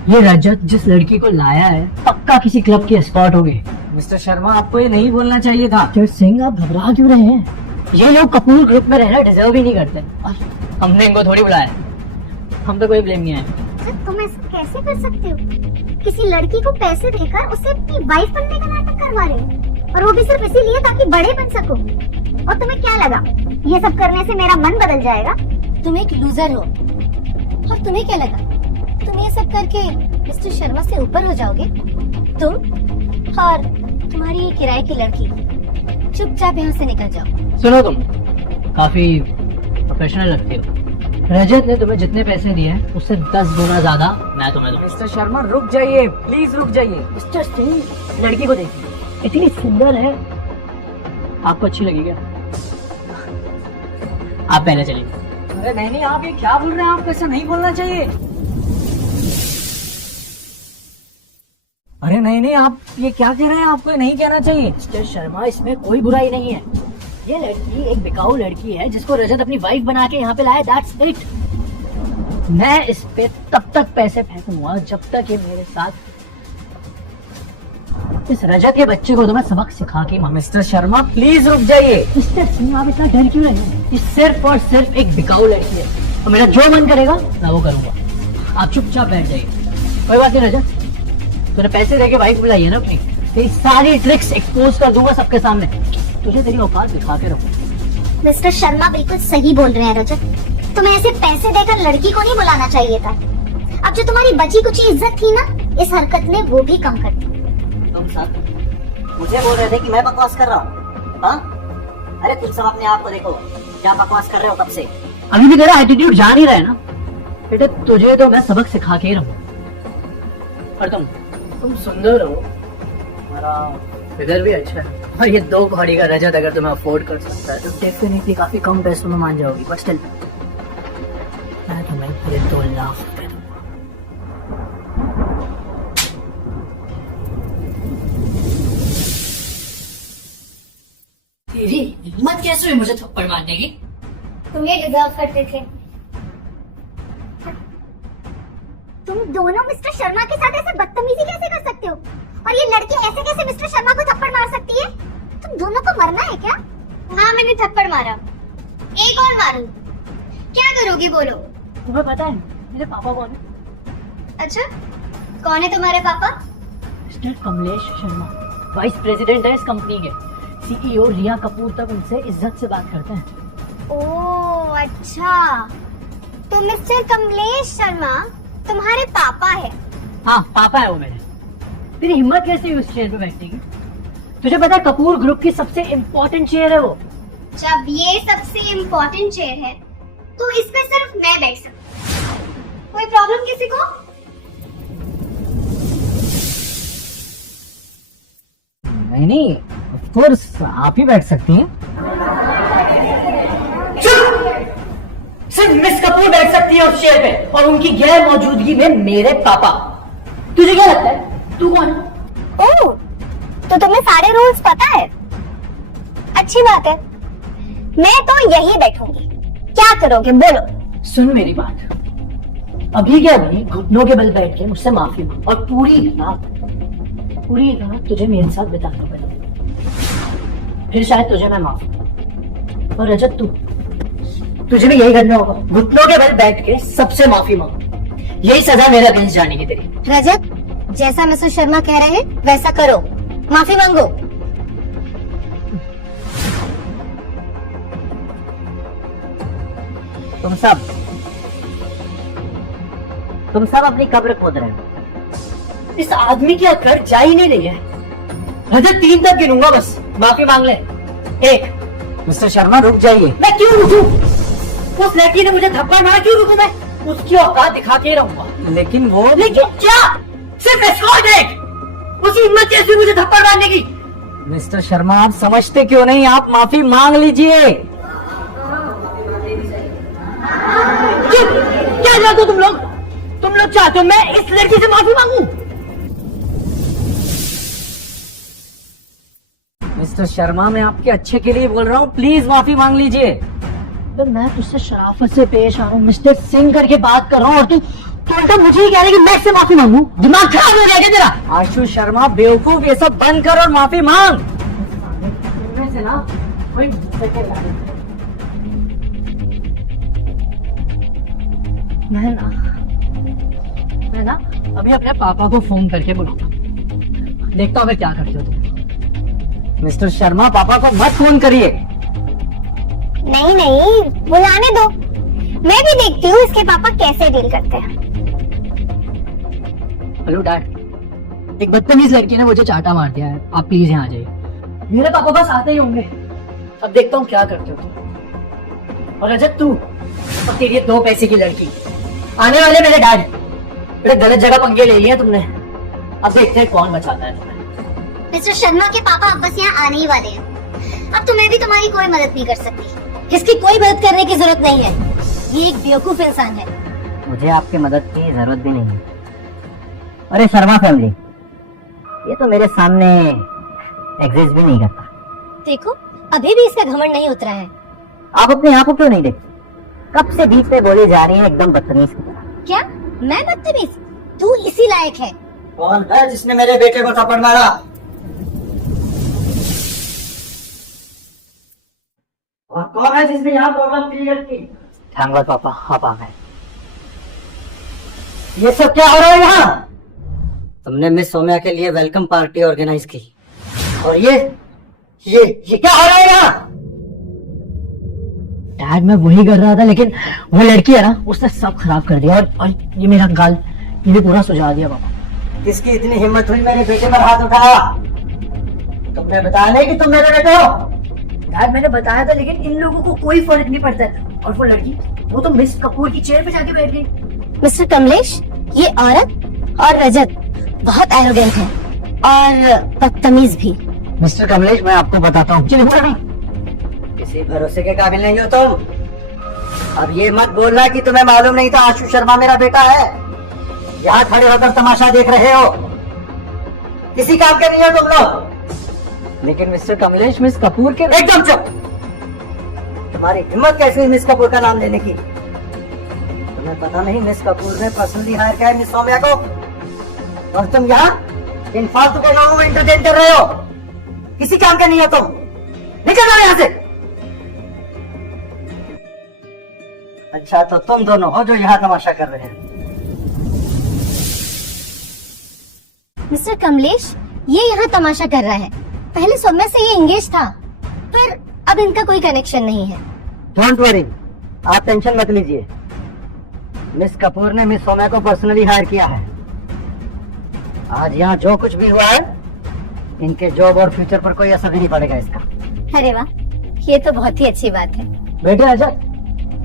ये रजत जिस लड़की को लाया है पक्का किसी क्लब की एस्कॉर्ट होगी। मिस्टर शर्मा आपको ये नहीं बोलना चाहिए था। मिस्टर सिंह, आप घबरा क्यों रहे हैं? ये लोग कपूर ग्रुप में रहना डिजर्व ही नहीं करते और हमने इनको थोड़ी बुलाया। हम पे कोई ब्लेम नहीं है। तुम ऐसा कैसे कर सकते हो? किसी लड़की को पैसे देकर उसे अपनी वाइफ बनने का नाटक करवा रहे हो, और वो भी सिर्फ इसीलिए ताकि बड़े बन सको। और तुम्हें क्या लगा ये सब करने से मेरा मन बदल जाएगा? तुम एक लूजर हो और तुम्हें क्या लगा तुम ये सब करके मिस्टर शर्मा से ऊपर हो जाओगे? तुम और तुम्हारी ये किराए की लड़की चुपचाप यहाँ से निकल जाओ। सुनो, तुम काफी प्रोफेशनल लगती हो। रजत ने तुम्हें जितने पैसे दिए हैं उससे 10 गुना ज्यादा मैं तुम्हें दूंगा। मिस्टर शर्मा रुक जाइए, प्लीज रुक जाइए। मिस्टर सिंह, लड़की को देखिए, इतनी सुंदर है। आपको अच्छी लगी क्या? आप पहले चलिए। अरे नहीं, आप ये क्या बोल रहे हैं? आपको ऐसा नहीं बोलना चाहिए। अरे नहीं, आप ये क्या कह रहे हैं? आपको नहीं कहना चाहिए। मिस्टर शर्मा, इसमें कोई बुराई नहीं है। ये लड़की एक बिकाऊ लड़की है जिसको रजत अपनी वाइफ बना के यहाँ पे लाया। That's it. मैं इस पे तब तक पैसे फेंकूंगा जब तक ये मेरे साथ इस रजत के बच्चे को तो मैं सबक सिखा के। मिस्टर शर्मा प्लीज रुक जाइए। मिस्टर सिंह, आप इतना डर क्यों रहे हैं? ये सिर्फ और सिर्फ एक बिकाऊ लड़की है और मेरा जो मन करेगा मैं वो करूंगा। आप चुपचाप बैठ जाइए। कोई बात नहीं रजत, तूने पैसे देके वाइफ बुलाई है ना अपनी, तेरी सारी ट्रिक्स एक्सपोज कर दूंगा सबके सामने। तुझे तेरी औकात दिखा के रखूं। मिस्टर शर्मा बिल्कुल सही बोल रहे हैं रजत। तुम्हें ऐसे पैसे देकर लड़की को नहीं बुलाना चाहिए था। अब जो तुम्हारी बची कुछ इज्जत थी ना, इस हरकत ने वो भी कम कर दी। तुम सब मुझे बोल रहे थे कि मैं बकवास कर रहा हूँ? हाँ? अरे तुम सब अपने आप को देखो, क्या बकवास कर रहे हो कब से? अभी भी तेरा एटीट्यूड जा नहीं रहा है ना बेटे। तुझे तो मैं सबक सिखा के ही रहूं। और तुम सुंदर हो, तुम्हारा फिगर भी अच्छा है, और ये 2 घड़ी का रजत अगर तुम्हें अफोर्ड कर सकता है तो डेफिनेटली काफी कम पैसों में मान जाओगी। बट स्टिल मैं तुम्हें ये 2 लाख रुपए दूंगा। तेरी हिम्मत कैसे हुई मुझे थप्पड़ मारने की? तुम ये डिजर्व करते थे। तुम दोनों मिस्टर शर्मा के साथ ऐसे बदतमीजी कैसे कर सकते हो? और ये लड़की ऐसे कैसे मिस्टर शर्मा को थप्पड़ मार सकती है? तुम दोनों को मरना है क्या? हाँ, मैंने थप्पड़ मारा। एक और मारूं? क्या करोगी बोलो? तुम्हें पता है मेरे पापा कौन है? अच्छा, कौन है तुम्हारे पापा? Mister Kamlesh Sharma, vice president है इस कंपनी के। सीईओ रिया कपूर तक उनसे इज्जत से बात करते हैं। ओह अच्छा, तो मिस्टर कमलेश शर्मा तुम्हारे पापा है? हाँ, पापा है वो मेरे। तेरी हिम्मत कैसे हुई उस चेयर पे बैठने की? तुझे पता है कपूर ग्रुप की सबसे इम्पोर्टेंट चेयर है वो। जब ये सबसे इम्पोर्टेंट चेयर है तो इस पे सिर्फ मैं बैठ सकती हूँ। कोई प्रॉब्लम किसी को? नहीं, ऑफ कोर्स आप ही बैठ सकती हैं। सिर्फ मिस कपूर बैठ सकती है उस चेयर पे, और उनकी गैर मौजूदगी में मेरे पापा। तुझे क्या लगता है तू कौन है? ओह, तो तुम्हें सारे रूल्स पता है। अच्छी बात है, मैं तो यही बैठूंगी। क्या करोगे बोलो? सुन मेरी बात, अभी क्या अभी घुटनों के बल बैठ के मुझसे माफी मांग, और पूरी रात तुझे मेरे साथ बिताना पड़ेगा, फिर शायद तुझे मैं माफ करूं। और रजत तुझे भी यही करना होगा, घुटनों के बल बैठ के सबसे माफी मांगो। यही सजा मेरे अगेंस्ट जाने की तेरी। रजत, जैसा मिस्टर शर्मा कह रहे हैं वैसा करो, माफी मांगो। तुम सब अपनी कब्र खोद रहे हो। इस आदमी की अकड़ जा ही नहीं रही है। रजत 3 तक गिनूंगा, बस माफी मांग ले। 1। मिस्टर शर्मा रुक जाइए। मैं क्यों रुकूं? उस लड़की ने मुझे थप्पड़ मारा, क्यों रुकूं मैं? उसकी औकात दिखा के रहूंगा। लेकिन क्या? सिर्फ एस्कॉर्ट एक, उसकी हिम्मत कैसी मुझे थप्पड़ मारने की? मिस्टर शर्मा आप समझते क्यों नहीं? आप माफी मांग लीजिए। क्या चाहते हो तुम लोग चाहते हो मैं इस लड़की से माफी मांगू? मिस्टर शर्मा मैं आपके अच्छे के लिए बोल रहा हूँ, प्लीज माफी मांग लीजिए। तो मैं तुझसे शराफत से पेश आ रहा हूँ, मिस्टर सिंह करके बात कर रहा हूँ, और तू उल्टा मुझे ही कह रहा है कि मैं इससे माफी मांगू? दिमाग खराब हो गया क्या तेरा? आशु शर्मा बेवकूफ, ये सब बंद कर और माफी मांग। से ना कोई मैं ना अभी अपने पापा को फोन करके बुलाऊंगा, देखता हूँ क्या करते हो तुम। मिस्टर शर्मा पापा को मत फोन करिए। नहीं नहीं, बुलाने दो, मैं भी देखती हूँ इसके पापा कैसे डील करते हैं। हेलो डैड, एक बदतमीज लड़की ने मुझे चाटा मार दिया है, आप प्लीज यहाँ आ जाइए। मेरे पापा बस आते ही होंगे, अब देखता हूँ क्या करते हो तुम। और रजत तू और तेरी 2 पैसे की लड़की आने वाले मेरे डैड, बड़े गलत जगह पंगे ले लिए तुमने, अब देखते हैं कौन बचाता है तुम्हें। मिस्टर शर्मा के पापा अब बस यहाँ आने ही वाले हैं। अब तो मैं भी तुम्हारी कोई मदद नहीं कर सकती। इसकी कोई मदद करने की जरूरत नहीं है, ये एक बेवकूफ इंसान है। मुझे आपकी मदद की जरूरत भी नहीं है। अरे शर्मा फैमिली, ये तो मेरे सामने एग्जिस्ट भी नहीं करता। देखो, अभी भी इसका घमंड नहीं उतरा है। आप अपने आप को क्यों नहीं देखते? कब से बीच में बोली जा रही है एकदम बदतमीज की तरह। क्या मैं बदतमीज? तू इसी लायक है। कौन है जिसने मेरे बेटे को थप्पड़ मारा? और कौन है जिसने यहाँ प्रॉब्लम क्रिएट की? थैंक गॉड पापा आप आ गए। ये सब क्या हो रहा है यहाँ? तुमने मिस सोम्या के लिए वेलकम पार्टी ऑर्गेनाइज की, और ये क्या हो रहा है यहाँ? डैड मैं वही कर रहा था, लेकिन वो लड़की है ना, उसने सब खराब कर दिया, और ये मेरा गाल ये भी पूरा सुझा दिया पापा। किसकी इतनी हिम्मत हुई मेरे बेटे पर हाथ उठाया? तुमने बताया नहीं कि तुम मेरे बेटे हो? डैड मैंने बताया था, लेकिन इन लोगों को कोई फर्क नहीं पड़ता है। और वो लड़की, वो तो मिस कपूर की चेयर पे जाके बैठ गई। मिस्टर कमलेश, ये औरत और रजत बहुत एरोगेंट है और बदतमीज भी। मिस्टर कमलेश मैं आपको बताता हूँ। किसी भरोसे के काबिल नहीं हो तुम। अब ये मत बोलना कि तुम्हें मालूम नहीं था आशु शर्मा मेरा बेटा है। यहाँ खड़े होकर तमाशा देख रहे हो, किसी काम के नहीं हो तुम लोग। लेकिन मिस्टर कमलेश मिस कपूर के एकदम चुप। तुम्हारी हिम्मत कैसी हुई मिस कपूर का नाम लेने की? तुम्हें पता नहीं मिस कपूर ने पर्सनली हायर किया है मिस सौम्या को, और तुम यहाँ इन फालतू के लोगों को एंटरटेन कर रहे हो। किसी काम के नहीं हो तुम, निकल जाओ यहाँ से। अच्छा तो तुम दोनों हो जो यहाँ तमाशा कर रहे हैं। मिस्टर कमलेश, ये यहाँ तमाशा कर रहा है। पहले सौम्या से ये इंगेज था, पर अब इनका कोई कनेक्शन नहीं है। डोंट वरी, आप टेंशन मत लीजिए। मिस कपूर ने मिस सोम्या को पर्सनली हायर किया है। आज यहाँ जो कुछ भी हुआ है, इनके जॉब और फ्यूचर पर कोई असर भी नहीं पड़ेगा इसका। अरे वाह, ये तो बहुत ही अच्छी बात है। बेटे रजत,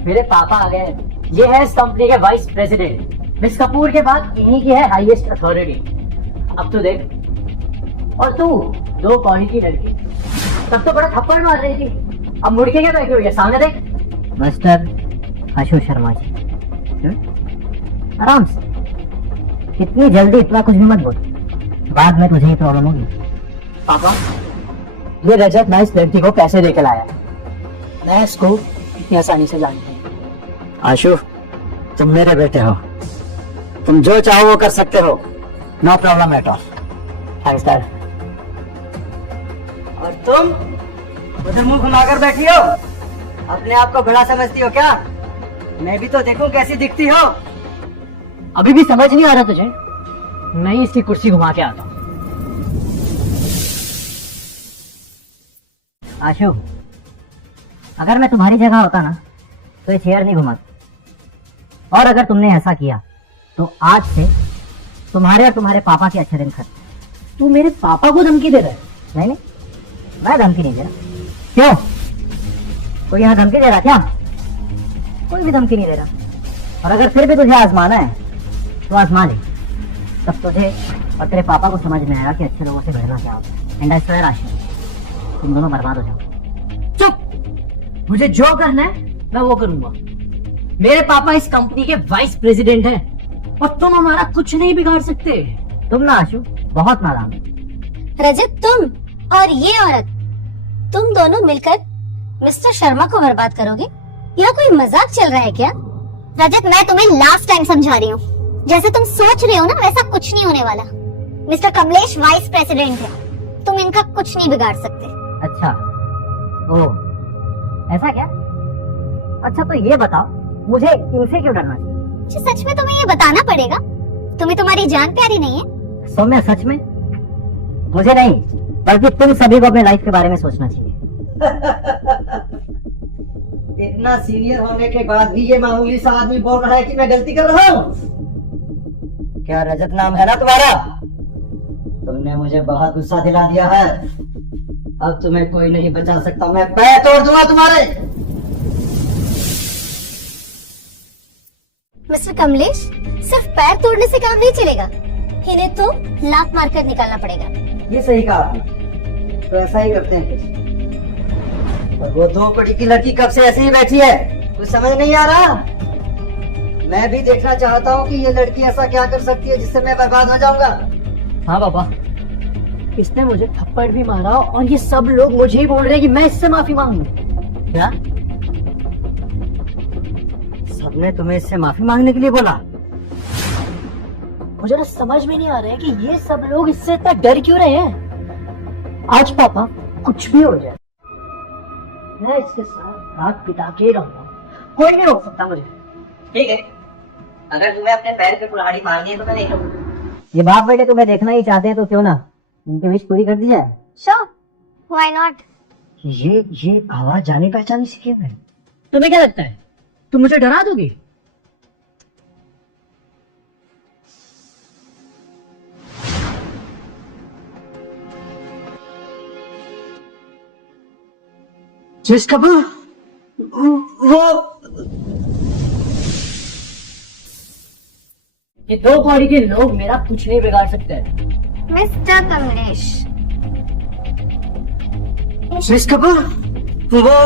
मेरे पापा आ गए हैं। ये है इस कंपनी के वाइस प्रेसिडेंट। मिस कपूर के बाद इन्हीं की है हाईएस्ट अथॉरिटी। अब तो देख, और तू 2 कौड़ी की लड़की, तब तो बड़ा थप्पड़ मार रही थी, अब मुड़ के क्या बैठी हुई है? सामने देख। मिस्टर आशु शर्मा जी, आराम से, इतनी जल्दी इतना कुछ भी मत बोल, बाद में तुझे ही प्रॉब्लम होगी। पापा, ये रजत मैं इस लड़की को कैसे लेकर आया? मैं इसको इतनी आसानी से जानता हूँ। आशु, तुम मेरे बेटे हो, तुम जो चाहो वो कर सकते हो, no problem at all. Thanks dad. और तुम उधर मुंह घुमाकर बैठी हो, अपने आप को बड़ा समझती हो क्या? मैं भी तो देखूं कैसी दिखती हो। अभी भी समझ नहीं आ रहा तुझे? मैं ही इसकी कुर्सी घुमा के आता हूँ। आशु, अगर मैं तुम्हारी जगह होता ना तो ये चेयर नहीं घुमाता, और अगर तुमने ऐसा किया तो आज से तुम्हारे और तुम्हारे पापा के अच्छे दिन खत्म। तू मेरे पापा को धमकी दे रहा है? नहीं नहीं, मैं धमकी नहीं दे रहा। क्यों, कोई यहाँ धमकी दे रहा क्या? कोई भी धमकी नहीं दे रहा। और अगर फिर भी तुझे आजमाना है तो आजमा ले, तब तुझे और तेरे पापा को समझ में आएगा कि अच्छे लोगों से भिड़ना क्या होता है। एंड आई स्वेयर आशु, तुम दोनों बर्बाद हो जाओ। चुप! मुझे जो करना है मैं वो करूंगा। मेरे पापा इस कंपनी के वाइस प्रेसिडेंट हैं और तुम हमारा कुछ नहीं बिगाड़ सकते। तुम ना आशु बहुत नादान हो। रजत, तुम और ये औरत, तुम दोनों मिलकर मिस्टर शर्मा को बर्बाद करोगे? यहाँ कोई मजाक चल रहा है क्या? रजत, मैं तुम्हें लास्ट टाइम समझा रही हूँ, जैसे तुम सोच रहे हो ना वैसा कुछ नहीं होने वाला। मिस्टर कमलेश वाइस प्रेसिडेंट है, तुम इनका कुछ नहीं बिगाड़ सकते। अच्छा, ओ ऐसा क्या? अच्छा तो ये बताओ, मुझे इनसे क्यों डरना चाहिए? जी, सच में तुम्हें ये बताना पड़ेगा, तुम्हें तुम्हारी जान प्यारी नहीं है? सौम्या, सच में मुझे नहीं, बल्कि तुम सभी को अपने लाइफ के बारे में सोचना चाहिए। इतना सीनियर होने के बाद भी ये मामूली सा आदमी बोल रहा है कि मैं गलती कर रहा हूँ। क्या रजत नाम है ना तुम्हारा? तुमने मुझे बहुत गुस्सा दिला दिया है, अब तुम्हें कोई नहीं बचा सकता। मैं पैर तोड़ दूंगा तुम्हारे। मिस्टर कमलेश, सिर्फ पैर तोड़ने से काम नहीं चलेगा, इन्हें तो लात मारकर निकालना पड़ेगा। ये सही कहा आपने, तो ऐसा ही करते हैं कुछ। और वो 2 कड़ी की लड़की कब से ऐसे ही बैठी है, कुछ समझ नहीं आ रहा। मैं भी देखना चाहता हूँ कि ये लड़की ऐसा क्या कर सकती है जिससे मैं बर्बाद हो जाऊंगा। हाँ पापा, इसने मुझे थप्पड़ भी मारा और ये सब लोग मुझे ही बोल रहे हैं कि मैं इससे माफी मांगू। क्या? सबने तुम्हें इससे माफी मांगने के लिए बोला? मुझे ना समझ में नहीं आ रहा है कि ये सब लोग इससे इतना डर क्यों रहे हैं। आज पापा कुछ भी हो जाए, मैं इसके साथ रात बिता के रहूंगा, कोई नहीं रोक सकता मुझे। ठीक है, अगर तुम्हें अपने पैर पे कुल्हाड़ी मारनी है तो मैं नहीं करूँगा। ये बाप बेटे तुम्हें देखना ही चाहते हैं तो क्यों ना उनकी विश पूरी कर दी जाए। Sure, why not? ये आवाज जानी पहचानी सी क्यों है? तुम्हें क्या लगता है तुम मुझे डरा दोगी? जिस कपूर, वो ये 2 कौड़ी के लोग मेरा कुछ नहीं बिगाड़ सकते। मिस्टर कमलेश, जिस कपूर, वो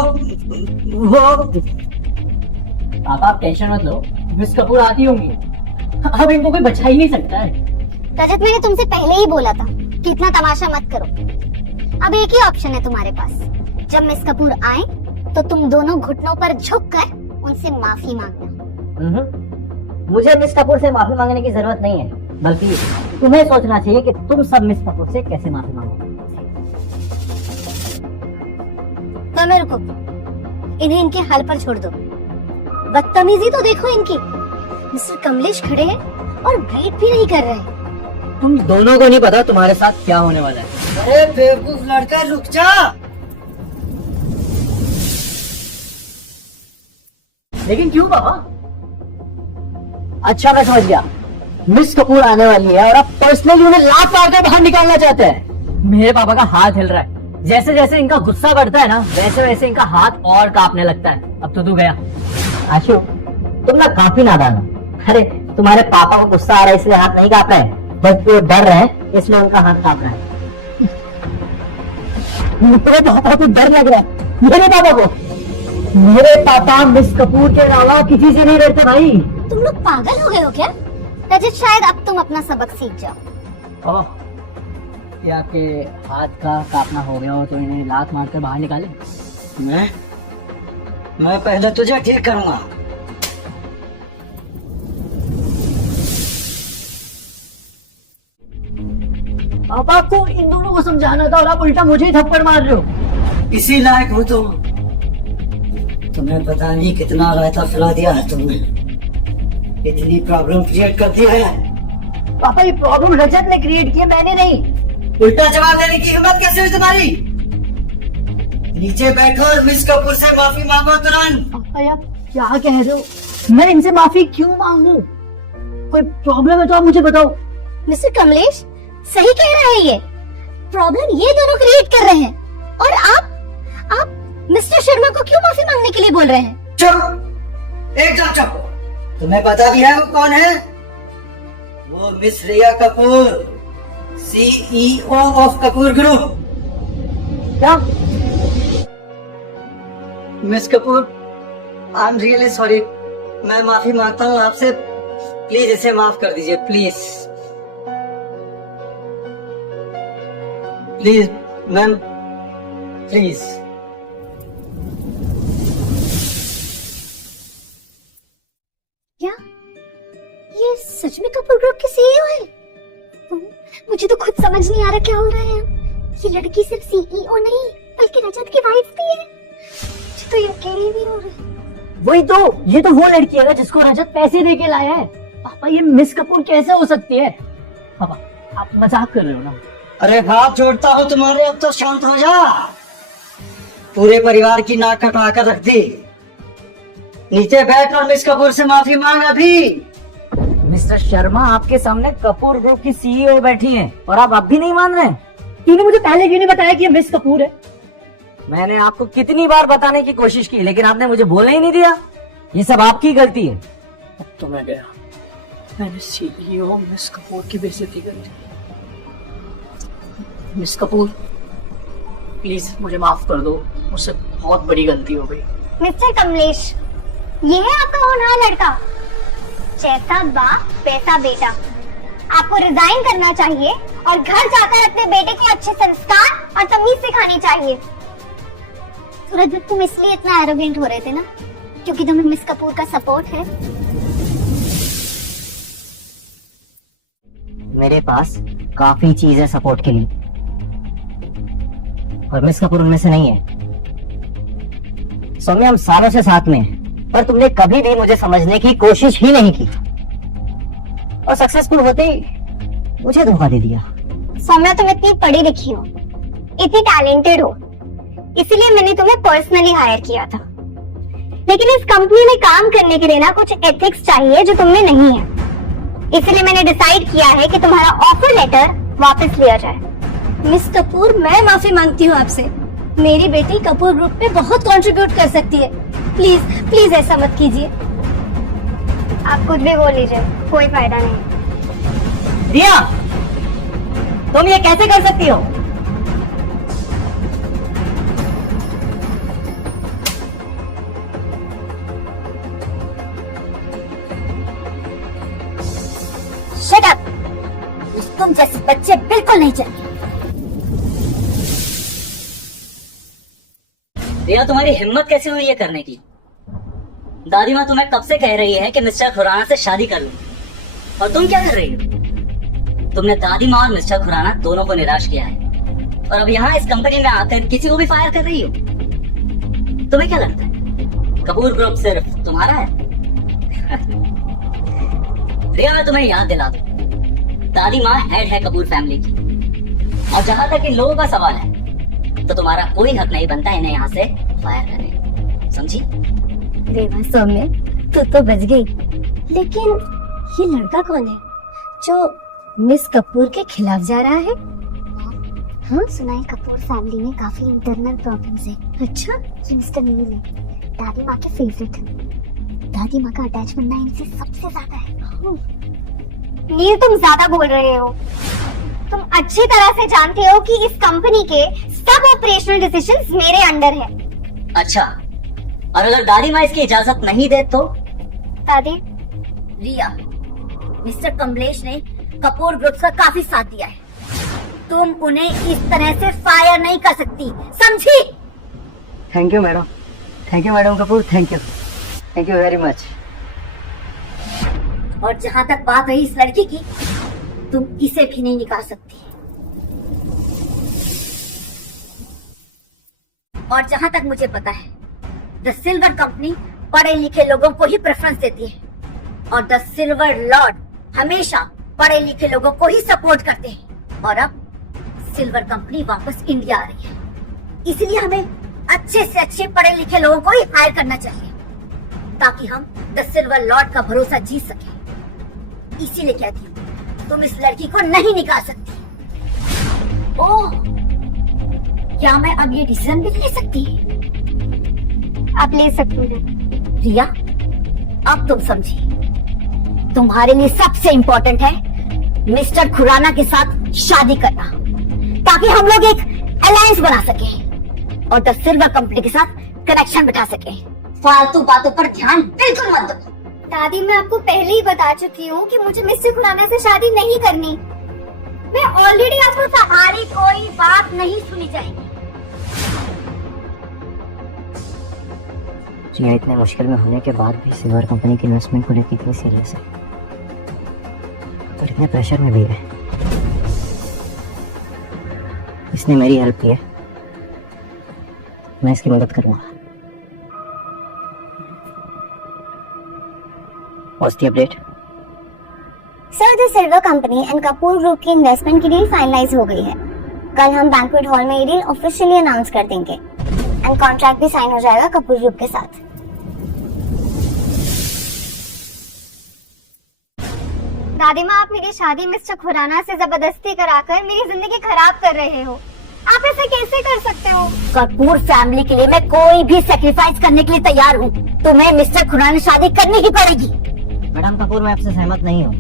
पापा आप टेंशन मत लो, मिस कपूर आती होंगी, अब इनको कोई बचा ही नहीं सकता है। रजत, मैंने तुमसे पहले ही बोला था कि इतना तमाशा मत करो। अब एक ही ऑप्शन है तुम्हारे पास, जब मिस कपूर आए तो तुम दोनों घुटनों पर झुककर उनसे माफी मांगना। मुझे मिस कपूर से माफी मांगने की जरूरत नहीं है, बल्कि तुम्हें सोचना चाहिए कि तुम सब मिस कपूर से कैसे माफी मांगोगे। तो मैं रुको, इन्हें इनके हाल पर छोड़ दो। बदतमीजी तो देखो इनकी, मिस्टर कमलेश खड़े हैं और ग्रीट भी नहीं कर रहे। तुम दोनों को नहीं पता तुम्हारे साथ क्या होने वाला है। अरे बेवकूफ लड़का, रुक जा। लेकिन क्यों पापा? अच्छा मैं समझ गया, मिस कपूर आने वाली है और आप पर्सनली उन्हें लात मार कर बाहर निकालना चाहते हैं। मेरे पापा का हाथ हिल रहा है। जैसे जैसे इनका गुस्सा बढ़ता है ना, वैसे वैसे इनका हाथ और कांपने लगता है। अब तो तू गया। आशु, तुम ना काफी नादान हो। अरे तुम्हारे पापा को गुस्सा आ रहा है इसलिए हाथ नहीं कांप रहा है, बस वो डर रहे हैं इसलिए उनका हाथ कांप रहा है। मेरे पापा को डर लग रहा है। मेरे पापा मिस कपूर के अलावा किसी से नहीं डरते भाई। तुम लोग पागल हो गए हो क्या? रजत, शायद अब तुम अपना सबक सीख जाओ। ओह, ये आपके हाथ का कांपना हो गया हो तो इन्हें लात मारकर बाहर निकाले। मैं पहले तुझे ठीक करूंगा। पापा को इन दोनों को समझाना था और आप उल्टा मुझे ही थप्पड़ मार रहे हो। इसी लायक हो तुम। तुम्हें पता नहीं कितना रायता फैला दिया है तुमने। इतनी प्रॉब्लम क्रिएट कर दी है। पापा ये प्रॉब्लम रजत ने क्रिएट की है, मैंने नहीं। उल्टा जवाब देने की हिम्मत कैसे हुई तुम्हारी? नीचे बैठो और मिस कपूर से माफी मांगो तुरंत। पापा आप क्या कह रहे हो? मैं इनसे माफी क्यों मांगू? कोई प्रॉब्लम है तो आप मुझे बताओ। मिस्टर कमलेश सही कह रहा है। ये प्रॉब्लम ये दोनों क्रिएट कर रहे हैं और आप मिस्टर शर्मा को क्यों माफी मांगने के लिए बोल रहे हैं? चुप, एकदम चुप। तुम्हें पता भी है वो कौन है? वो miss Riya Kapoor, CEO of Kapoor group. क्या? Miss Kapoor, I am really sorry. मैं माफी मांगता हूँ आपसे। प्लीज इसे माफ कर दीजिए, प्लीज प्लीज मैम, प्लीज। क्या ये सच में कपूर ग्रुप के सीईओ है? मुझे तो खुद समझ नहीं आ रहा क्या हो रहा है। ये लड़की सिर्फ सीईओ नहीं बल्कि रजत की वाइफ भी है। मुझे तो यकीन भी हो रहा है। वही तो, ये तो वो लड़की है ना जिसको रजत पैसे दे के लाया है। पापा ये मिस कपूर कैसे हो सकती है? पापा आप मजाक कर रहे हो ना? अरे हाथ जोड़ता हूँ तुम्हारे, अब तो शांत हो जा। पूरे परिवार की नाक कटवा कर रख दी। नीचे बैठ और मिस कपूर से माफी मांग अभी। मिस्टर शर्मा, आपके सामने कपूर ग्रुप की सीईओ बैठी हैं और आप अब भी नहीं मान रहे? तूने मुझे पहले क्यों नहीं बताया कि ये मिस कपूर है? मैंने आपको कितनी बार बताने की कोशिश की लेकिन आपने मुझे बोलने ही नहीं दिया। ये सब आपकी गलती है। अब तो मैं गया। मैंने सीईओ मिस कपूर की बेइज्जती कर दी। मिस कपूर प्लीज मुझे माफ कर दो, मुझसे बहुत बड़ी गलती हो गई। मिस्टर कमलेश, ये है आपका होनहार लड़का। जैसा बाप वैसा बेटा। आपको रिजाइन करना चाहिए और घर जाकर अपने बेटे को अच्छे संस्कार और तमीज सिखानी चाहिए। सूरज, तुम इसलिए इतना एरोगेंट हो रहे थे ना क्योंकि तुम्हें मिस कपूर का सपोर्ट है। मेरे पास काफी चीज है सपोर्ट के लिए और मिस कपूर उनमें से नहीं है। सौम्या, हम सालों से साथ में हैं पर तुमने कभी भी मुझे समझने की कोशिश ही नहीं की और सक्सेसफुल होते ही मुझे धोखा दे दिया। सौम्या, तुम इतनी पढ़ी लिखी हो, इतनी टैलेंटेड हो, इसीलिए मैंने तुम्हें पर्सनली हायर किया था। लेकिन इस कंपनी में काम करने के लिए ना कुछ एथिक्स चाहिए जो तुम में नहीं है। इसलिए मैंने डिसाइड किया है कि तुम्हारा ऑफर लेटर वापस लिया जाए। मिस कपूर, मैं माफी मांगती हूँ आपसे। मेरी बेटी कपूर ग्रुप में बहुत कंट्रीब्यूट कर सकती है। प्लीज प्लीज ऐसा मत कीजिए। आप कुछ भी बोल लीजिए, कोई फायदा नहीं। रिया, तुम ये कैसे कर सकती हो? Shut up. तुम जैसे बच्चे बिल्कुल नहीं चाहिए। रिया, तुम्हारी हिम्मत कैसे हुई ये करने की? दादी माँ तुम्हें कब से कह रही है कि मिस्टर खुराना से शादी कर लो और तुम क्या कर रही हो? तुमने दादी माँ और मिस्टर खुराना दोनों को निराश किया है और अब यहाँ इस कंपनी में आकर किसी को भी फायर कर रही हो। तुम्हें क्या लगता है कपूर ग्रुप सिर्फ तुम्हारा है? रिया, मैं तुम्हें याद दिला दूं, दादी माँ हेड है कपूर फैमिली की और जहाँ तक इन लोगों का सवाल है तो तुम्हारा कोई हक नहीं बनता इन्हें यहाँ से फायर करने, समझी? रेवा, सौम्य, तू तो बच गई। लेकिन ये लड़का कौन है? जो मिस कपूर के खिलाफ जा रहा है। हाँ, सुना है कपूर फैमिली में काफी इंटरनल प्रॉब्लम्स है। अच्छा, ये मिस्टर नील है, दादी माँ के फेवरेट है। दादी माँ का अटैचमेंट ना इनसे सबसे ज्यादा है। नील, तुम ज्यादा बोल रहे हो। तुम अच्छी तरह से जानते हो कि इस कंपनी के सब ऑपरेशनल डिसीजंस मेरे अंडर है। अच्छा, और अगर दादी माँ इसकी इजाजत नहीं दे तो? दादी, रिया, मिस्टर कमलेश ने कपूर ग्रुप का काफी साथ दिया है। तुम उन्हें इस तरह से फायर नहीं कर सकती, समझी? Thank you madam, thank you madam Kapoor, thank you very much. और जहाँ तक बात रही इस लड़की की, तुम इसे भी नहीं निकाल सकती। और जहाँ तक मुझे पता है, द सिल्वर कंपनी पढ़े लिखे लोगों को ही प्रेफरेंस देती है और द सिल्वर लॉर्ड हमेशा पढ़े लिखे लोगों को ही सपोर्ट करते हैं। और अब सिल्वर कंपनी वापस इंडिया आ रही है, इसलिए हमें अच्छे से अच्छे पढ़े लिखे लोगों को ही हायर करना चाहिए ताकि हम द सिल्वर लॉर्ड का भरोसा जीत सके। इसीलिए कहती हूँ, तुम इस लड़की को नहीं निकाल सकती। ओह, क्या मैं अब ये डिसीजन भी ले सकती? आप ले सकती हो। रिया, अब तुम समझी, तुम्हारे लिए सबसे इम्पोर्टेंट है मिस्टर खुराना के साथ शादी करना ताकि हम लोग एक अलायंस बना सके और द सिल्वर कंपनी के साथ कनेक्शन बिठा सके। फालतू बातों पर ध्यान बिल्कुल मत दो। दादी, मैं आपको पहले ही बता चुकी हूँ कि मुझे मिस्टर खुराना से शादी नहीं करनी। मैं ऑलरेडी आपको तुम्हारी कोई बात नहीं सुनी जाएगी। रिया इतने मुश्किल में होने के बाद भी सिल्वर कंपनी की इन्वेस्टमेंट को लेकर इतनी सीरियस है और इतने प्रेशर में भी है। इसने मेरी हेल्प की है, मैं इसकी मदद करूंगा। What's the update? Sir, the silver company and Kapoor group की इन्वेस्टमेंट की डील फाइनलाइज हो गई है। कल हम बैंक्वेट हॉल में ये डील ऑफिशियली अनाउंस कर देंगे एंड कॉन्ट्रैक्ट भी साइन हो जाएगा कपूर ग्रुप के साथ। दादी माँ, आप मेरी शादी मिस्टर खुराना से जबरदस्ती कराकर मेरी जिंदगी खराब कर रहे हो। आप ऐसे कैसे कर सकते हो? कपूर फैमिली के लिए मैं कोई भी सेक्रीफाइस करने के लिए तैयार हूँ। तुम्हें मिस्टर खुराना से शादी करनी ही पड़ेगी। मैडम कपूर, मैं आपसे सहमत नहीं हूँ।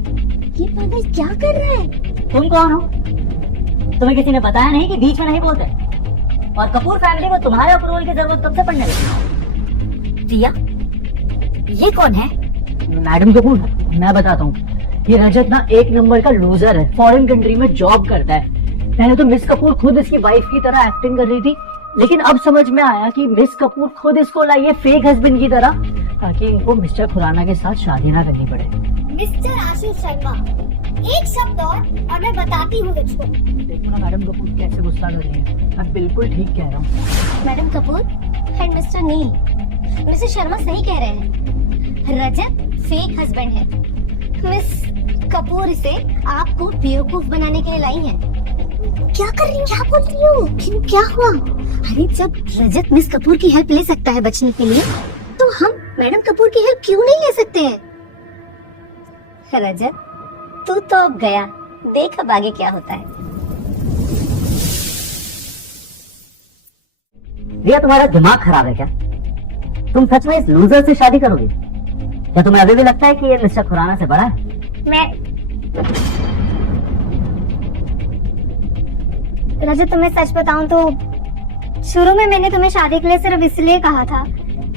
ये पागल क्या कर रहा है? तुम कौन हो? तुम्हें किसी ने बताया नहीं कि बीच में नहीं बोलते? और कपूर फैमिली को तुम्हारे अप्रूवल की जरूरत कब से पड़ने लगी? रिया, ये कौन है? मैडम कपूर, मैं बताता हूँ। ये रजत ना एक नंबर का लूजर है, फॉरेन कंट्री में जॉब करता है। पहले तो मिस कपूर खुद इसकी वाइफ की तरह एक्टिंग कर रही थी, लेकिन अब समझ में आया कि मिस कपूर खुद इसको लाई है फेक हस्बैंड की तरह ताकि इनको मिस्टर खुराना के साथ शादी ना करनी पड़े। मिस्टर आशीष शर्मा, एक शब्द और मैं बताती हूँ तुझको। देखो ना मैडम कपूर कैसे गुस्सा कर रही है। मैं बिल्कुल ठीक कह रहा हूँ। Madam Kapoor and mister Neel, mister Sharma सही कह रहे हैं। रजत फेक हस्बैंड है। मिस कपूर इसे आपको बेवकूफ बनाने के लिए लाई है। क्या कर रही हो? क्या बोल रही हो? क्यों, क्या हुआ? अरे, जब रजत मिस कपूर की हेल्प ले सकता है बचने के लिए, तो हम मैडम कपूर की हेल्प क्यों नहीं ले सकते हैं? रजत, तू तो अब गया, देख अब आगे क्या होता है। रिया, तुम्हारा दिमाग खराब है क्या? तुम सच में इस लूजर से शादी करोगी? या तुम्हें अभी भी लगता है कि ये मिस्टर खुराना से बड़ा है? रजत, तुम्हें सच बताऊं तो शुरू में मैंने तुम्हें शादी के लिए सिर्फ इसलिए कहा था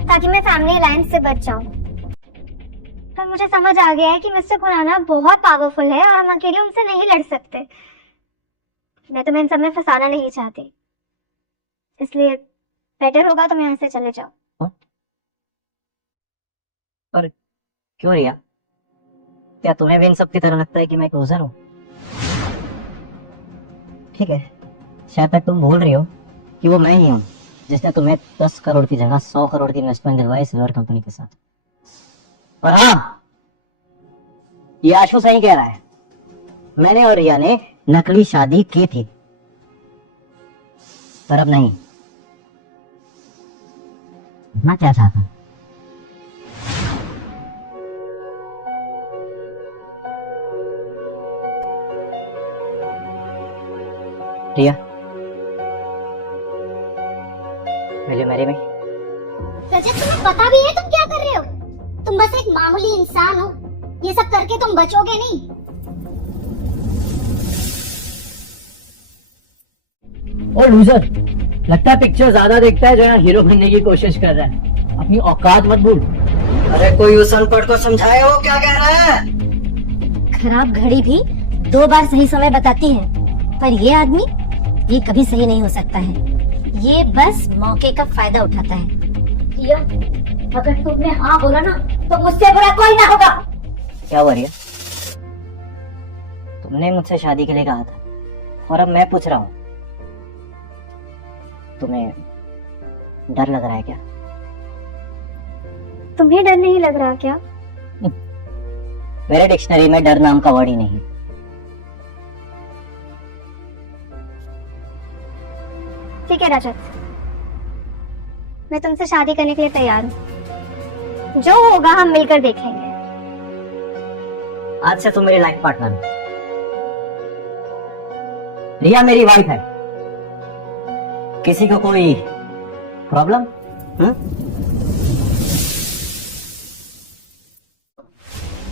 ताकि मैं फैमिली अलायंस से बच जाऊं। पर मुझे समझ आ गया है कि मिस्टर खुराना बहुत पावरफुल है और हम अकेले उनसे नहीं लड़ सकते। मैं तुम्हें इन सब में फंसाना नहीं चाहती, इसलिए बेटर होगा तुम यहाँ से चले जाओ। और क्यों रिया, क्या तुम्हें भी इन सब की तरह लगता है कि मैं एक लूजर हूँ? ठीक है, शायद तक तुम भूल रही हो कि वो मैं ही हूँ जिसने तुम्हें 10 करोड़ की जगह 100 करोड़ की इन्वेस्टमेंट दिलवाई सिल्वर कंपनी के साथ। और हाँ, ये आशु सही कह रहा है, मैंने और रिया ने नकली शादी की थी, पर अब नहीं। मैं क्या चाहता हूँ? रिया, मुझे मेरी में रजत, तुम्हें पता भी है तुम क्या कर रहे हो? तुम बस एक मामूली इंसान हो, ये सब करके तुम बचोगे नहीं। ओ लूजर, लगता है पिक्चर ज्यादा देखता है जो है हीरो बनने की कोशिश कर रहा है। अपनी औकात मत भूल। अरे कोई उस अनपढ़ को समझाए, वो क्या कह रहा है? खराब घड़ी भी 2 बार सही समय बताती है, पर ये आदमी ये कभी सही नहीं हो सकता है। ये बस मौके का फायदा उठाता है। रिया, अगर तुमने हाँ बोला ना तो मुझसे बुरा कोई ना होगा। क्या हुआ रिया? तुमने मुझसे शादी के लिए कहा था और अब मैं पूछ रहा हूँ, तुम्हें डर लग रहा है क्या? तुम्हें डर नहीं लग रहा क्या? मेरे डिक्शनरी में डर नाम का वर्ड ही नहीं। ठीक है रजत, मैं तुमसे शादी करने के लिए तैयार हूँ। जो होगा हम मिलकर देखेंगे। आज से तुम मेरी लाइफ पार्टनर हो। रिया मेरी वाइफ है। किसी को कोई प्रॉब्लम?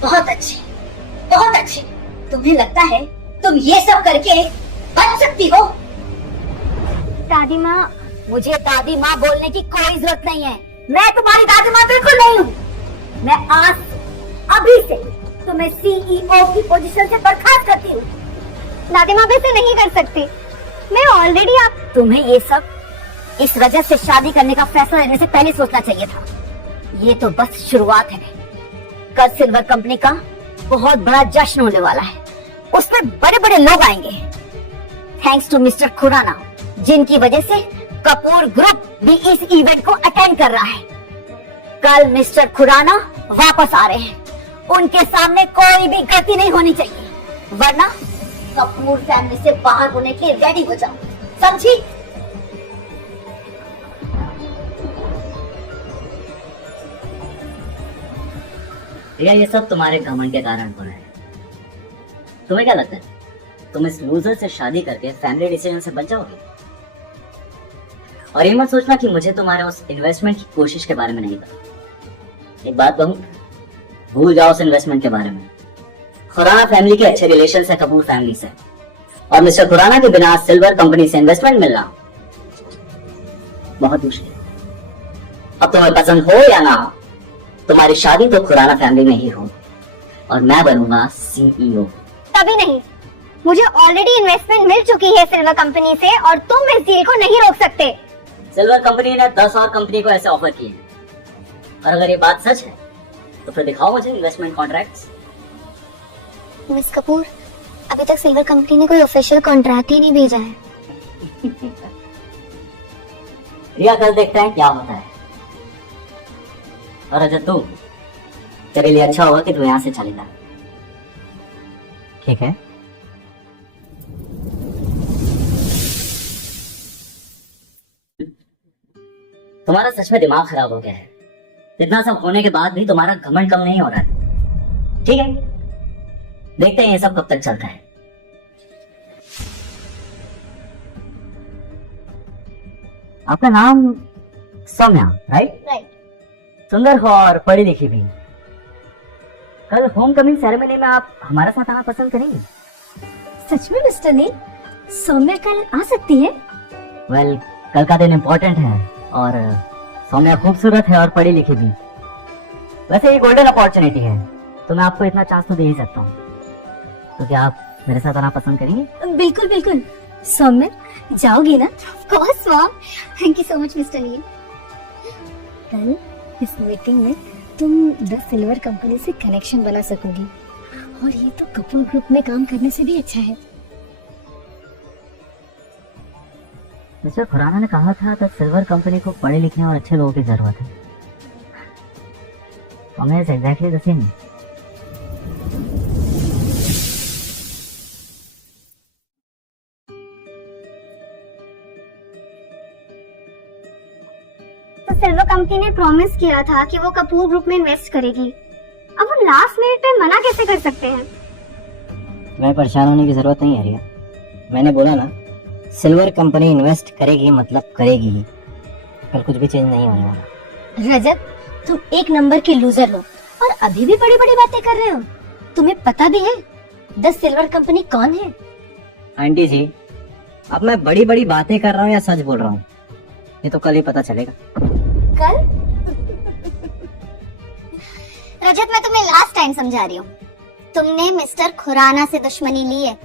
बहुत अच्छे, बहुत अच्छे। तुम्हें लगता है तुम ये सब करके बच सकती हो? दादी माँ, मुझे दादी माँ बोलने की कोई जरूरत नहीं है। मैं तुम्हारी दादी माँ बिल्कुल नहीं हूँ। मैं आज अभी से तुम्हें सीईओ की पोजीशन से बर्खास्त करती हूँ। दादी माँ वैसे नहीं कर सकती। मैं ऑलरेडी तुम्हें ये सब इस रजत से शादी करने का फैसला लेने से पहले सोचना चाहिए था। ये तो बस शुरुआत है। कल सिल्वर कंपनी का बहुत बड़ा जश्न होने वाला है। उसमें बड़े बड़े लोग आएंगे, थैंक्स टू मिस्टर खुराना, जिनकी वजह से कपूर ग्रुप भी इस इवेंट को अटेंड कर रहा है। कल मिस्टर खुराना वापस आ रहे हैं। उनके सामने कोई भी गलती नहीं होनी चाहिए, वरना कपूर फैमिली से बाहर होने के लिए रेडी हो जाओ, समझी? रिया, ये सब तुम्हारे घमंड के कारण हो रहा है। तुम्हें क्या लगता है तुम इस लूजर से शादी करके फैमिली डिसीजन से बच जाओगे? और ये मत सोचना कि मुझे तुम्हारे उस इन्वेस्टमेंट की कोशिश के बारे में नहीं पता। एक बात कहूं, भूल जाओ उस इन्वेस्टमेंट के बारे में। खुराना फैमिली के अच्छे रिलेशन है कपूर फैमिली से, और मिस्टर खुराना के बिना सिल्वर कंपनी से इन्वेस्टमेंट मिलना बहुत मुश्किल। अब तुम्हें पसंद हो या ना, तुम्हारी शादी तो खुराना फैमिली में ही हो और मैं बनूंगा सीईओ। तभी नहीं, मुझे ऑलरेडी इन्वेस्टमेंट मिल चुकी है सिल्वर कंपनी से और तुम इस डील को नहीं रोक सकते। सिल्वर कंपनी ने 10 और कंपनी को ऐसे ऑफर किए हैं, और अगर ये बात सच है तो फिर दिखाओ मुझे इन्वेस्टमेंट कॉन्ट्रैक्ट्स। मिस कपूर, अभी तक सिल्वर कंपनी ने कोई ऑफिशियल कॉन्ट्रैक्ट ही नहीं भेजा है। रिया, कल देखते हैं क्या होता है। और अजय, तू तेरे लिए अच्छा होगा कि तू यहाँ से चले जा, ठीक है? तुम्हारा सच में दिमाग खराब हो गया है। इतना सब होने के बाद भी तुम्हारा घमंड कम नहीं हो रहा है। ठीक है, देखते हैं ये सब कब तक चलता है। आपका नाम सौम्या, राइट? राइट। सुंदर हो और पढ़ी लिखी भी। कल होम कमिंग सेरेमनी में आप हमारे साथ आना पसंद करेंगे? सच में मिस्टर नील, सौम्या कल आ सकती है? वेल, कल का दिन इम्पोर्टेंट है और सौम्या खूबसूरत है और पढ़ी लिखी भी। वैसे ये गोल्डन अपॉर्चुनिटी है, तो मैं आपको इतना चांस तो दे ही सकता हूँ। तो क्या आप मेरे साथ आना पसंद करेंगे? बिल्कुल बिल्कुल। सौम्या, जाओगी ना? Of course mom, thank you so much mister Neel. कल इस मीटिंग में तुम द सिल्वर कंपनी से कनेक्शन बना सकोगी, और ये तो कपूर ग्रुप में काम करने से भी अच्छा है। मिस्टर खुराना ने कहा था कि सिल्वर कंपनी को पढ़े लिखने और अच्छे लोगों की जरूरत है। हमें एग्जैक्टली द सेम। तो सिल्वर कंपनी ने प्रॉमिस किया था कि वो कपूर ग्रुप में इन्वेस्ट करेगी। अब वो लास्ट मिनट पे मना कैसे कर सकते हैं? मैं परेशान होने की जरूरत नहीं है रिया। मैंने बोला ना, सिल्वर कंपनी इन्वेस्ट करेगी मतलब करेगी ही, कल कुछ भी चेंज नहीं होने वाला। रजत, तुम एक नंबर की लूजर हो और अभी भी बड़ी बड़ी बातें कर रहे हो। तुम्हें पता भी है द सिल्वर कंपनी कौन है? आंटी जी, अब मैं बड़ी बड़ी बातें कर रहा हूँ या सच बोल रहा हूँ, ये तो कल ही पता चलेगा। कल? रजत, मैं तुम्हें लास्ट टाइम समझा रही हूँ। तुमने मिस्टर खुराना से दुश्मनी ली है।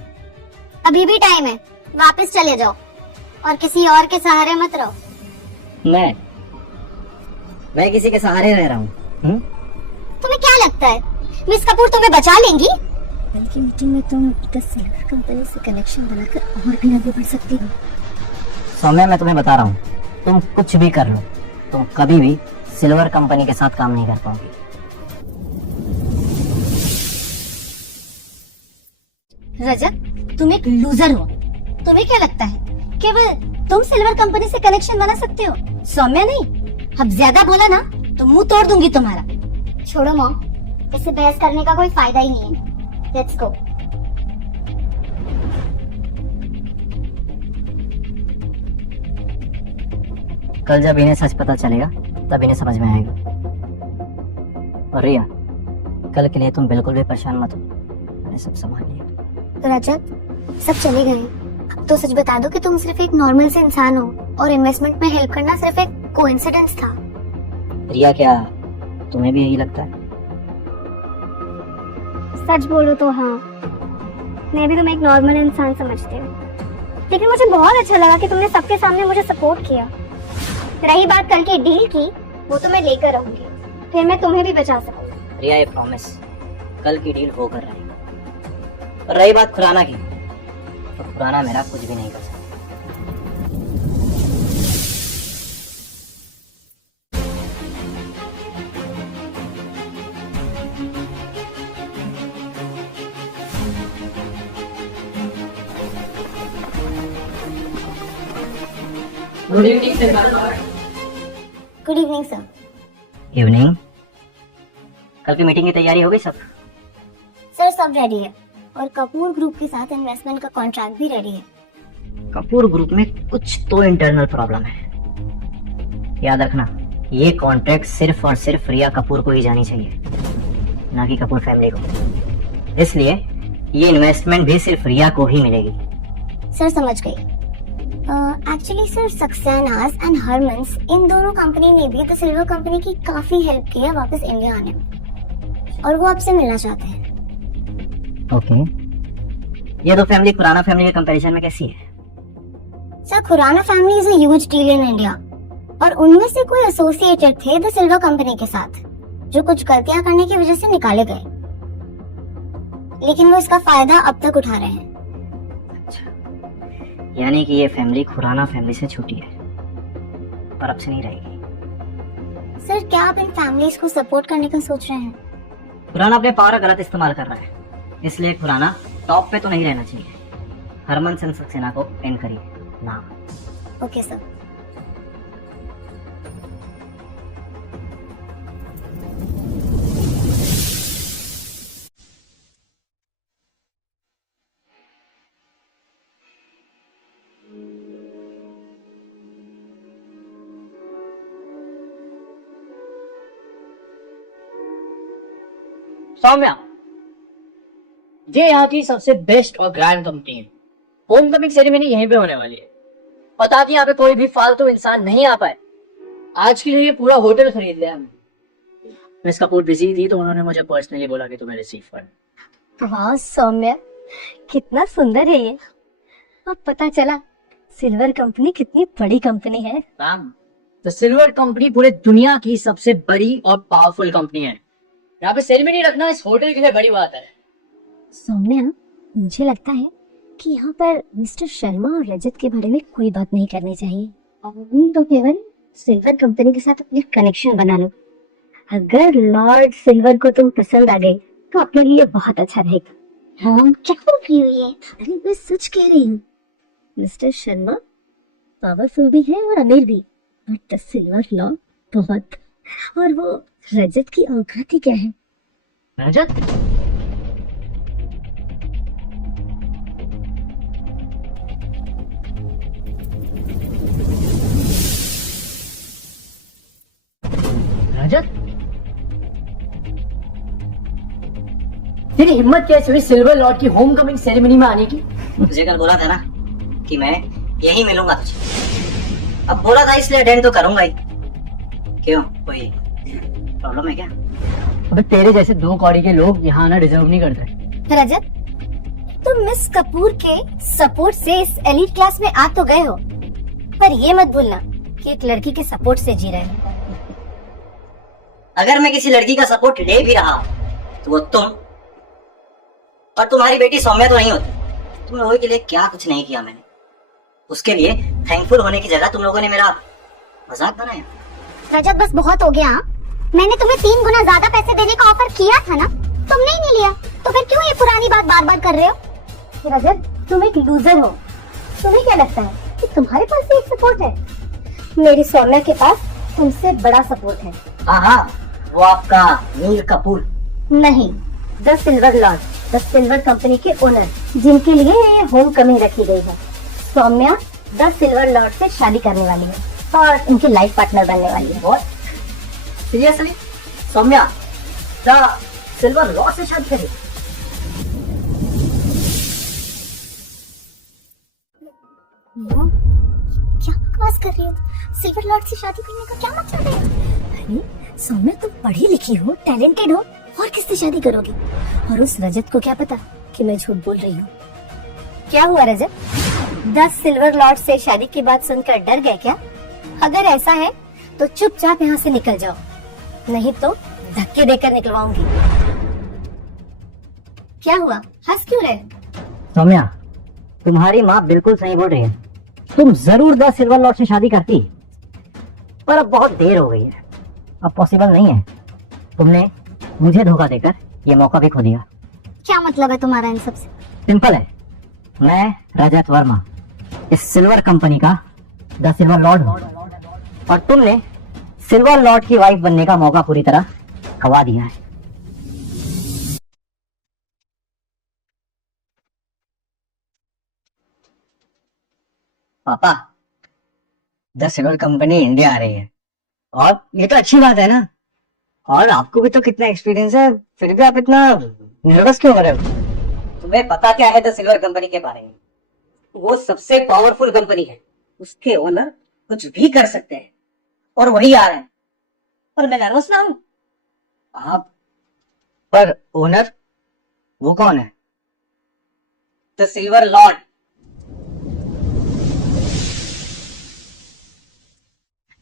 अभी भी टाइम है, वापस चले जाओ और किसी और के सहारे मत रहो। मैं किसी के सहारे रह रहा हूँ? तुम्हें क्या लगता है मिस कपूर तुम्हें बचा लेंगी? कल की मीटिंग में तुम द सिल्वर कंपनी से कनेक्शन बनाकर और भी आगे बढ़ सकती हो। सौम्या, मैं तुम्हें बता रहा हूँ, तुम कुछ भी कर लो, तुम कभी भी सिल्वर कंपनी के साथ काम नहीं कर पाओगी। रजत, तुम एक लूजर हो। तुम्हें क्या लगता है केवल तुम सिल्वर कंपनी से कनेक्शन बना सकते हो, सौम्या नहीं? अब ज्यादा बोला ना तो मुंह तोड़ दूंगी तुम्हारा। छोड़ो मॉम, इससे बहस करने का कोई फायदा ही नहीं है। Let's go. कल जब इन्हें सच पता चलेगा तब इन्हें समझ में आएगा। और रिया, कल के लिए तुम बिल्कुल भी परेशान मत हो, मैं सब संभाल लिया। रजत, सब चले गए। अब तो सच बता दो कि तुम सिर्फ एक नॉर्मल से इंसान हो और इन्वेस्टमेंट में हेल्प करना सिर्फ एक कोइंसिडेंस था। रिया, क्या तुम्हें भी यही लगता है? सच बोलो तो हाँ, मैं भी तुम्हें एक नॉर्मल इंसान समझती हूँ, लेकिन मुझे बहुत अच्छा लगा कि तुमने सबके सामने मुझे सपोर्ट किया। रही बात कल की डील की, वो तो मैं लेकर रहूंगी, फिर मैं तुम्हें भी बचा सकूंगी। रिया, ये प्रॉमिस, कल की डील होकर रहेगी। और रही बात खुराना की, तो खुराना मेरा कुछ भी नहीं कर सकता। Good evening sir. Good evening sir. Evening? कल की मीटिंग की तैयारी हो गई सब? सर, सब रेडी है और कपूर ग्रुप के साथ इन्वेस्टमेंट का कॉन्ट्रैक्ट भी रेडी है। कपूर ग्रुप में कुछ तो इंटरनल प्रॉब्लम है, याद रखना। ये कॉन्ट्रैक्ट सिर्फ और सिर्फ रिया कपूर को ही जानी चाहिए, ना कि कपूर फैमिली को। इसलिए ये इन्वेस्टमेंट भी सिर्फ रिया को ही मिलेगी। सर, समझ गई। एक्चुअली सर, सक्सेनास एंड हरमन्स, इन दोनों कंपनी ने भी द सिल्वर कंपनी की काफी हेल्प की है वापस इंडिया आने में, और वो आपसे मिलना चाहते हैं। ओके, ये दो फैमिली खुराना फैमिली के कंपैरिजन में कैसी है? Sir, Khurana family is a huge deal in India, और उनमें से कोई एसोसिएटेड थे द सिल्वर कंपनी के साथ, जो कुछ गलतियां करने की वजह से निकाले गए, लेकिन वो इसका फायदा अब तक उठा रहे हैं। यानी कि ये फैमिली खुराना फैमिली से छूटी है, पर अब से नहीं रहेगी। सर, क्या आप इन फैमिलीज को सपोर्ट करने का सोच रहे हैं? खुराना अपने पावर गलत इस्तेमाल कर रहा है, इसलिए खुराना टॉप पे तो नहीं रहना चाहिए। हरमन सिंह सक्सेना को एंड करिए ना। Okay sir. सौम्या, ये यहाँ की सबसे बेस्ट और ग्रैंड कंपनी है। होम कमिंग सेरेमनी यहीं पे होने वाली है, और ताकि यहाँ पे कोई भी फालतू इंसान नहीं आ पाए, आज के लिए ये पूरा होटल खरीद लिया हमने। मिस कपूर बिजी थी तो उन्होंने मुझे पर्सनली बोला कि तुम्हें रिसीव कर। वाह सौम्या, कितना सुंदर है ये। अब पता चला सिल्वर कंपनी कितनी बड़ी कंपनी है। मैम, तो सिल्वर कंपनी पूरे दुनिया की सबसे बड़ी और पावरफुल कंपनी है। यहाँ पे सेरेमनी रखना इस होटल के लिए बड़ी बात है। सौम्या, मुझे लगता है कि यहाँ पर मिस्टर शर्मा और रजत के बारे में कोई बात नहीं करनी चाहिए। तो केवल सिल्वर कंपनी के साथ अपने कनेक्शन बना लो। अगर लॉर्ड सिल्वर को तुम पसंद आ गई तो अपने लिए बहुत अच्छा रहेगा। हाँ, क्या की हुई है? अरे मैं सच कह रही हूँ। मिस्टर शर्मा पावरफुल भी है और अमीर भी, बट द सिल्वर लॉर्ड बहुत। और वो रजत की औकात ही क्या है? रजत? रजत, तेरी हिम्मत कैसे हुई सिल्वर लॉर्ड की होम कमिंग सेरेमनी में आने की? तुझे कल बोला था ना कि मैं यही मिलूंगा तुझे। अब बोला था इसलिए अटेंड तो करूंगा ही। क्यों, कोई प्रॉब्लम है क्या? अबे तेरे जैसे 2 कौड़ी के लोग यहाँ आना डिजर्व नहीं करते। रजत, तुम मिस कपूर के सपोर्ट से इस एलीट क्लास में आ तो गए हो, पर ये मत भूलना कि एक लड़की के सपोर्ट से जी रहे हो। अगर मैं किसी लड़की का सपोर्ट ले भी रहा तो वो तुम और तुम्हारी बेटी सौम्या तो नहीं होती। तुम लोगों के लिए क्या कुछ नहीं किया मैंने, उसके लिए थैंकफुल होने की जगह तुम लोगों ने मेरा मजाक बनाया। रजत बस बहुत हो गया। मैंने तुम्हें 3 गुना ज्यादा पैसे देने का ऑफर किया था ना, तुमने ही नहीं लिया, तो फिर क्यों ये पुरानी बात बार बार कर रहे हो? रजत, तुम एक लूजर हो। तुम्हें क्या लगता है कि तुम्हारे पास भी एक सपोर्ट है? मेरी सौम्या के पास तुमसे बड़ा सपोर्ट है। हाँ, वो आपका नील कपूर। नहीं, the silver Lord, the silver company के ओनर, जिनके लिए ये होम कमिंग रखी गई है। सौम्या द सिल्वर लॉर्ड से शादी करने वाली है और उनकी लाइफ पार्टनर बनने वाली है। और seriously Saumya the silver lord से शादी करेगी? क्या बकवास कर रही हो? सिल्वर लॉर्ड से शादी करने का क्या मतलब है? अरे सौम्या, तुम पढ़ी लिखी हो, टैलेंटेड हो, और किससे शादी करोगी? और उस रजत को क्या पता कि मैं झूठ बोल रही हूँ? क्या हुआ रजत, 10 सिल्वर लॉर्ड से शादी की बात सुनकर डर गए क्या? अगर ऐसा है तो चुपचाप यहाँ से निकल जाओ, नहीं तो धक्के देकर निकलवाऊंगी। क्या हुआ, हंस क्यों रहे? सौम्या, तुम्हारी माँ बिल्कुल सही बोल रही है। तुम जरूर द सिल्वर लॉर्ड से शादी करती, पर अब बहुत देर हो गई है, अब पॉसिबल नहीं है। तुमने मुझे धोखा देकर ये मौका भी खो दिया। क्या मतलब है तुम्हारा इन सब से? सिंपल है, मैं रजत वर्मा इस सिल्वर कंपनी का द सिल्वर लॉर्ड हूँ और तुमने सिल्वर लॉर्ड की वाइफ बनने का मौका पूरी तरह गवा दिया है। पापा, द सिल्वर कंपनी इंडिया आ रही है और ये तो अच्छी बात है ना। और आपको भी तो कितना एक्सपीरियंस है, फिर भी आप इतना नर्वस क्यों हो रहे हो? तुम्हें पता क्या है द सिल्वर कंपनी के बारे में? वो सबसे पावरफुल कंपनी है, उसके ओनर कुछ भी कर सकते हैं और वही आ रहे हैं। और मैं नर्वस ना हूं? आप पर ओनर वो कौन है? The silver Lord.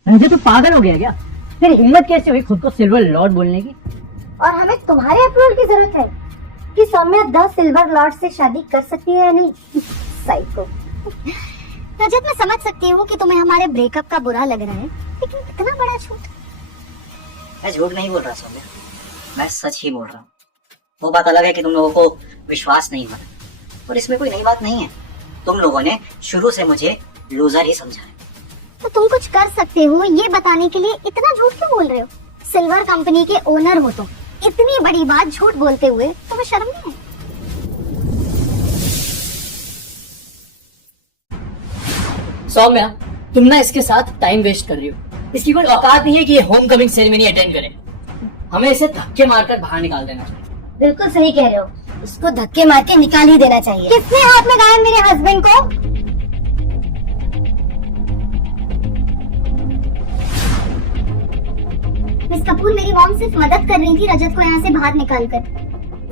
मुझे तो पागल हो गया क्या? तेरी हिम्मत कैसे हुई खुद को सिल्वर लॉर्ड बोलने की? और हमें तुम्हारे अप्रूवल की जरूरत है कि सौम्या 10 सिल्वर लॉर्ड से शादी कर सकती है या नहीं? साइको। रजत, मैं समझ सकती हूँ कि तुम्हें हमारे ब्रेकअप का बुरा लग रहा है, लेकिन इतना बड़ा झूठ। मैं झूठ नहीं बोल रहा सौम्या, मैं सच ही बोल रहा हूँ। वो बात अलग है कि तुम लोगों को विश्वास नहीं हुआ, और इसमें कोई नई बात नहीं है। तुम लोगों ने शुरू से मुझे लूजर ही समझा है। तो तुम कुछ कर सकते हो ये बताने के लिए इतना झूठ क्यों बोल रहे हो? सिल्वर कंपनी के ओनर हो तुम, इतनी बड़ी बात झूठ बोलते हुए तुम्हें शर्म नहीं है? सौम्या, तुम ना इसके साथ टाइम वेस्ट कर रही हो। इसकी कोई औकात नहीं है कि ये होम कमिंग सेरेमनी अटेंड करे। हमें इसे धक्के मारकर बाहर निकाल देना चाहिए। बिल्कुल सही कह रहे हो, इसको धक्के मार के निकाल ही देना चाहिए। किसने हाथ लगाया मेरे हस्बैंड को? मिस कपूर, मेरी मॉम सिर्फ मदद कर रही थी रजत को यहाँ से बाहर निकालकर।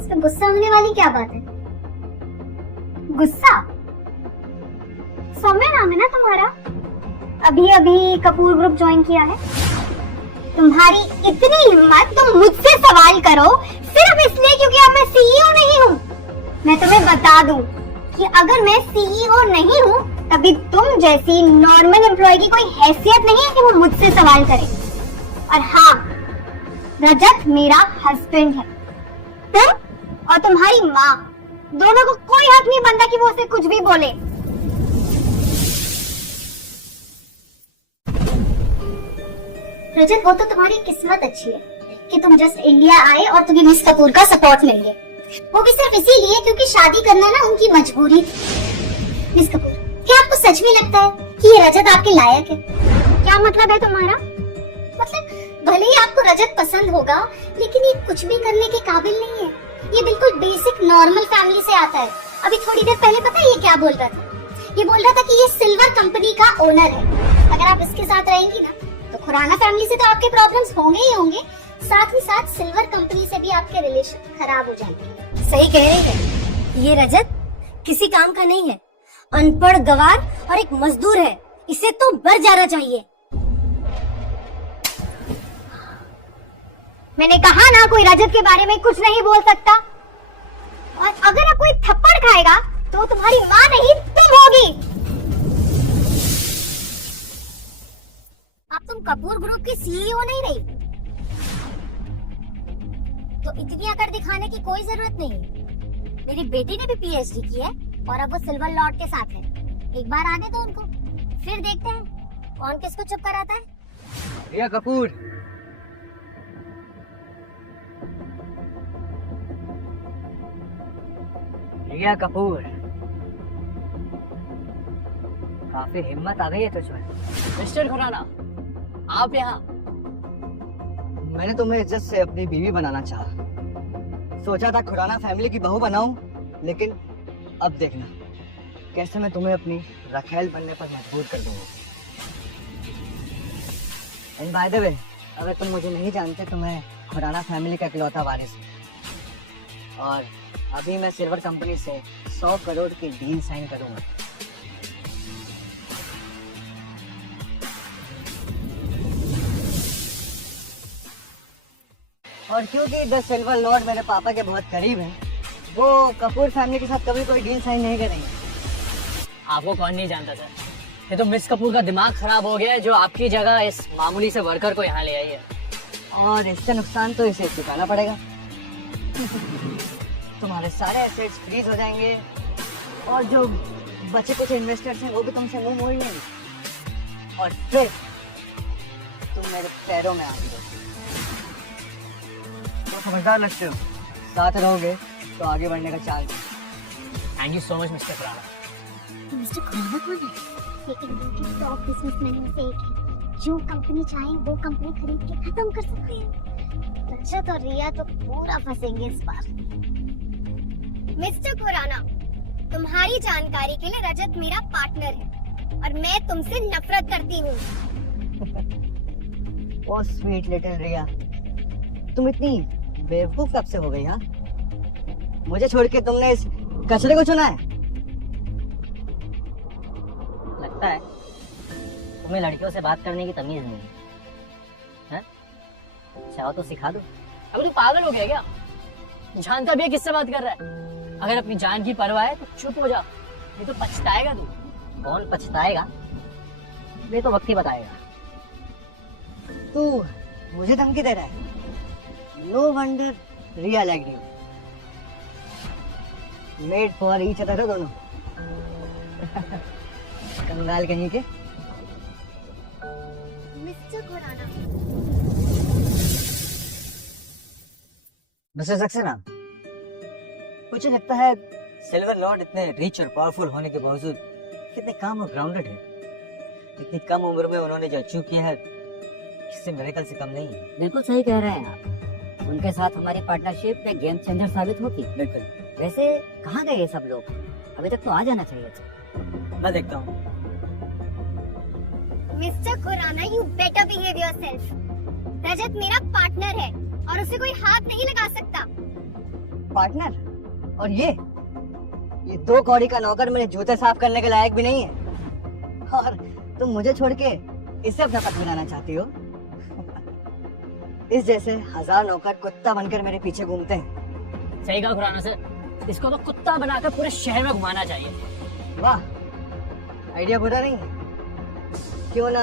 इसमें गुस्सा होने वाली क्या बात है? गुस्सा? सौम्या नाम है ना तुम्हारा? अभी अभी कपूर ग्रुप ज्वाइन किया है। तुम्हारी इतनी हिम्मत तुम मुझसे सवाल करो सिर्फ इसलिए क्योंकि अब मैं सीईओ नहीं हूँ। मैं तुम्हें बता दूं कि अगर मैं सीईओ नहीं हूँ तभी तुम जैसी नॉर्मल एम्प्लॉय की कोई हैसियत नहीं है कि वो मुझसे सवाल करे। और हाँ, रजत मेरा हस्बैंड है। तुम और तुम्हारी माँ दोनों को कोई हक नहीं बनता कि वो उसे कुछ भी बोले। रजत, वो तो तुम्हारी किस्मत अच्छी है कि तुम जस्ट इंडिया आए और तुम्हें मिस कपूर का सपोर्ट मिल गया, वो भी सिर्फ इसीलिए क्योंकि शादी करना ना उनकी मजबूरी थी। मिस कपूर, क्या आपको सच में लगता है कि ये रजत आपके लायक है? क्या मतलब है तुम्हारा? मतलब भले ही आपको रजत पसंद होगा, लेकिन ये कुछ भी करने के काबिल नहीं है। ये बिल्कुल बेसिक नॉर्मल फैमिली से आता है। अभी थोड़ी देर पहले पता है ये क्या बोल रहा था? ये बोल रहा था कि ये सिल्वर कंपनी का ओनर है। अगर आप इसके साथ रहेंगी ना, तो खुराना फैमिली से तो आपके प्रॉब्लम्स होंगे ही होंगे, साथ ही साथ सिल्वर कंपनी से भी आपके रिलेशन खराब हो जाएंगे। सही कह रही है। ये रजत किसी काम का नहीं है, अनपढ़ गवार और एक मजदूर है। इसे तो मर जाना चाहिए। मैंने कहा ना, कोई रजत के बारे में कुछ नहीं बोल सकता। और अगर आप कोई थप्पड़ खाएगा तो तुम्हारी माँ नहीं, तुम होगी। अब तुम कपूर ग्रुप की सीईओ नहीं रही, तो इतनी अकड़ दिखाने की कोई जरूरत नहीं। मेरी बेटी ने भी पीएचडी की है और अब वो सिल्वर लॉर्ड के साथ है। एक बार आने दो उनको, फिर देखते हैं कौन किसको चुप कराता है। रिया कपूर, रिया कपूर, काफी हिम्मत आ गई है तुझमें। मिस्टर खुराना, आप यहाँ? मैंने तुम्हें इज्जत से अपनी बीवी बनाना चाहा, सोचा था खुराना फैमिली की बहू बनाऊं, लेकिन अब देखना कैसे मैं तुम्हें अपनी रखेल बनने पर मजबूर कर दूंगा। एंड बाय द वे, अगर तुम मुझे नहीं जानते तो मैं खुराना फैमिली का इकलौता वारिस हूं, और अभी मैं सिल्वर कंपनी से 100 करोड़ की डील साइन करूंगा। और क्योंकि द सिल्वर लॉर्ड मेरे पापा के बहुत करीब हैं, वो कपूर फैमिली के साथ कभी कोई डील साइन नहीं करेंगे। आपको कौन नहीं जानता सर? ये तो मिस कपूर का दिमाग खराब हो गया है, जो आपकी जगह इस मामूली से वर्कर को यहाँ ले आई है। और इससे नुकसान तो इसे चुकाना पड़ेगा। तुम्हारे सारे एसेट्स फ्रीज हो जाएंगे, और जो बचे कुछ इन्वेस्टर्स हैं वो भी तुमसे मुंह मोड़ लेंगे, और फिर तुम मेरे पैरों में आ गए। तो समझदार लगते हो, साथ रहोगे तो आगे बढ़ने का चाल। Thank you so much mister Khurana. Mister Khurana कौन है? लेकिन टॉप बिजनेसमैन में से एक है। जो कंपनी चाहे वो कंपनी खरीद के खत्म कर सकते हैं। रजत और रिया तो पूरा फंसेंगे इस बार। मिस्टर खुराना, तुम्हारी जानकारी के लिए रजत मेरा पार्टनर है और मैं तुमसे नफरत करती हूँ। ओ स्वीट लिटिल रिया, तुम इतनी बेवकूफ कब से हो गई? हाँ, मुझे छोड़ के तुमने इस कचरे को चुना है? लगता है तुम्हें लड़कियों से बात करने की तमीज नहीं है। चाहो तो सिखा दो। अब तू पागल हो गया क्या? जानता भी है किससे बात कर रहा है। अगर अपनी जान की परवाह है तो चुप हो जा, नहीं तो पछताएगा तू। कौन पछताएगा? ये तो वक्त ही बताएगा। तू मुझे धमकी दे रहा है? No wonder Riya like you. Made for each other हो दोनों। कंगाल कहीं के। मिस्टर खुराना, मिस्टर सक्सेना, मुझे लगता है सिल्वर लॉर्ड इतने रिच और पावरफुल होने के बावजूद कितने काम और ग्राउंडेड है। इतनी कम उम्र में उन्होंने जो अचीव किया है, इससे मिरेकल से कम नहीं है। बिल्कुल सही कह रहे हैं आप। उनके साथ हमारी पार्टनरशिप एक गेम चेंजर साबित होती। बिल्कुल। वैसे कहाँ गए ये सब लोग? अभी तक तो आ जाना चाहिए था। मैं देखता हूँ। Mister Khurana, you better behave yourself. Rajat मेरा पार्टनर है और उसे कोई हाथ नहीं लगा सकता। पार्टनर? और ये 2 कौड़ी का नौकर मेरे जूते साफ करने के लायक भी नहीं है, और तुम मुझे छोड़ के इससे अपना पति बनाना चाहती हो? इस जैसे 1000 नौकर कुत्ता बनकर मेरे पीछे घूमते हैं। सही कहा खुराना सर, इसको तो कुत्ता बनाकर पूरे शहर में घुमाना चाहिए। वाह, आइडिया बुरा नहीं है। क्यों ना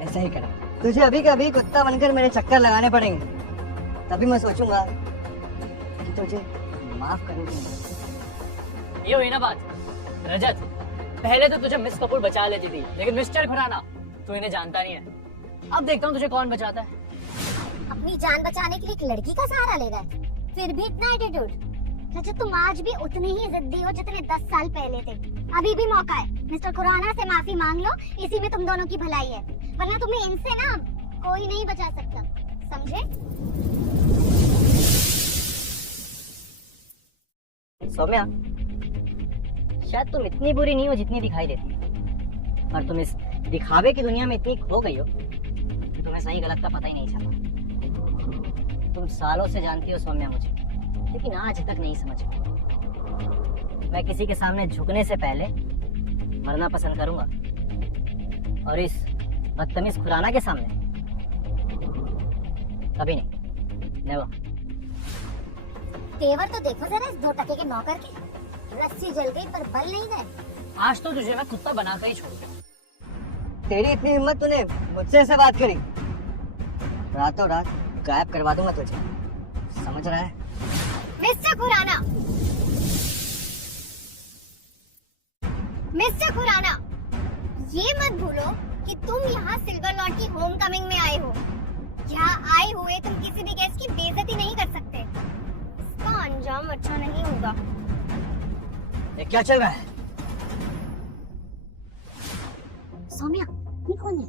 ऐसा ही करें। तुझे अभी के अभी कुत्ता बनकर मेरे चक्कर लगाने पड़ेंगे, तभी मैं सोचूंगा कि तुझे माफ करने की। ये हुई ना बात। रजत, पहले तो तुझे मिस कपूर बचा लेती थी, लेकिन मिस्टर खुराना तू इन्हें जानता नहीं है। अब देखता हूँ तुझे कौन बचाता है। अपनी जान बचाने के लिए एक लड़की का सहारा ले रहा है, फिर भी इतना एटीट्यूड। रजत तुम आज भी उतने ही जिद्दी हो जितने 10 साल पहले थे। अभी भी मौका है। मिस्टर खुराना से माफी मांग लो, इसी में तुम दोनों की भलाई है, वरना तुम्हें इनसे ना कोई नहीं बचा सकता, समझे? सौम्या, शायद तुम इतनी बुरी नहीं हो जितनी दिखाई देती हो, और तुम इस दिखावे की दुनिया में इतनी खो गई हो कि तुम्हें सही गलत का पता ही नहीं चला। तुम सालों से जानती हो सौम्या मुझे, लेकिन आज तक नहीं समझ पाई। मैं किसी के सामने झुकने से पहले मरना पसंद करूंगा, और इस बदतमीज खुराना के सामने कभी नहीं, नेवर। तेवर तो देखो जरा इस 2 टके के नौकर के, रस्सी जल गई पर बल नहीं गए। आज तो तुझे मैं कुत्ता बनाकर ही छोड़ दूं। तेरी इतनी हिम्मत तूने मुझसे ऐसे बात करी? रातों रात गायब करवा दूंगा तुझे, समझ रहा है? मिस्टर खुराना, मिस्टर खुराना, ये मत भूलो कि तुम यहाँ सिल्वर लॉर्ड की होम कमिंग में आए हो। यहाँ आए हुए तुम किसी भी गेस्ट की बेइज्जती नहीं कर सकते, इसका अंजाम अच्छा नहीं होगा। ये क्या चल रहा है? सौम्या, ये कौन है?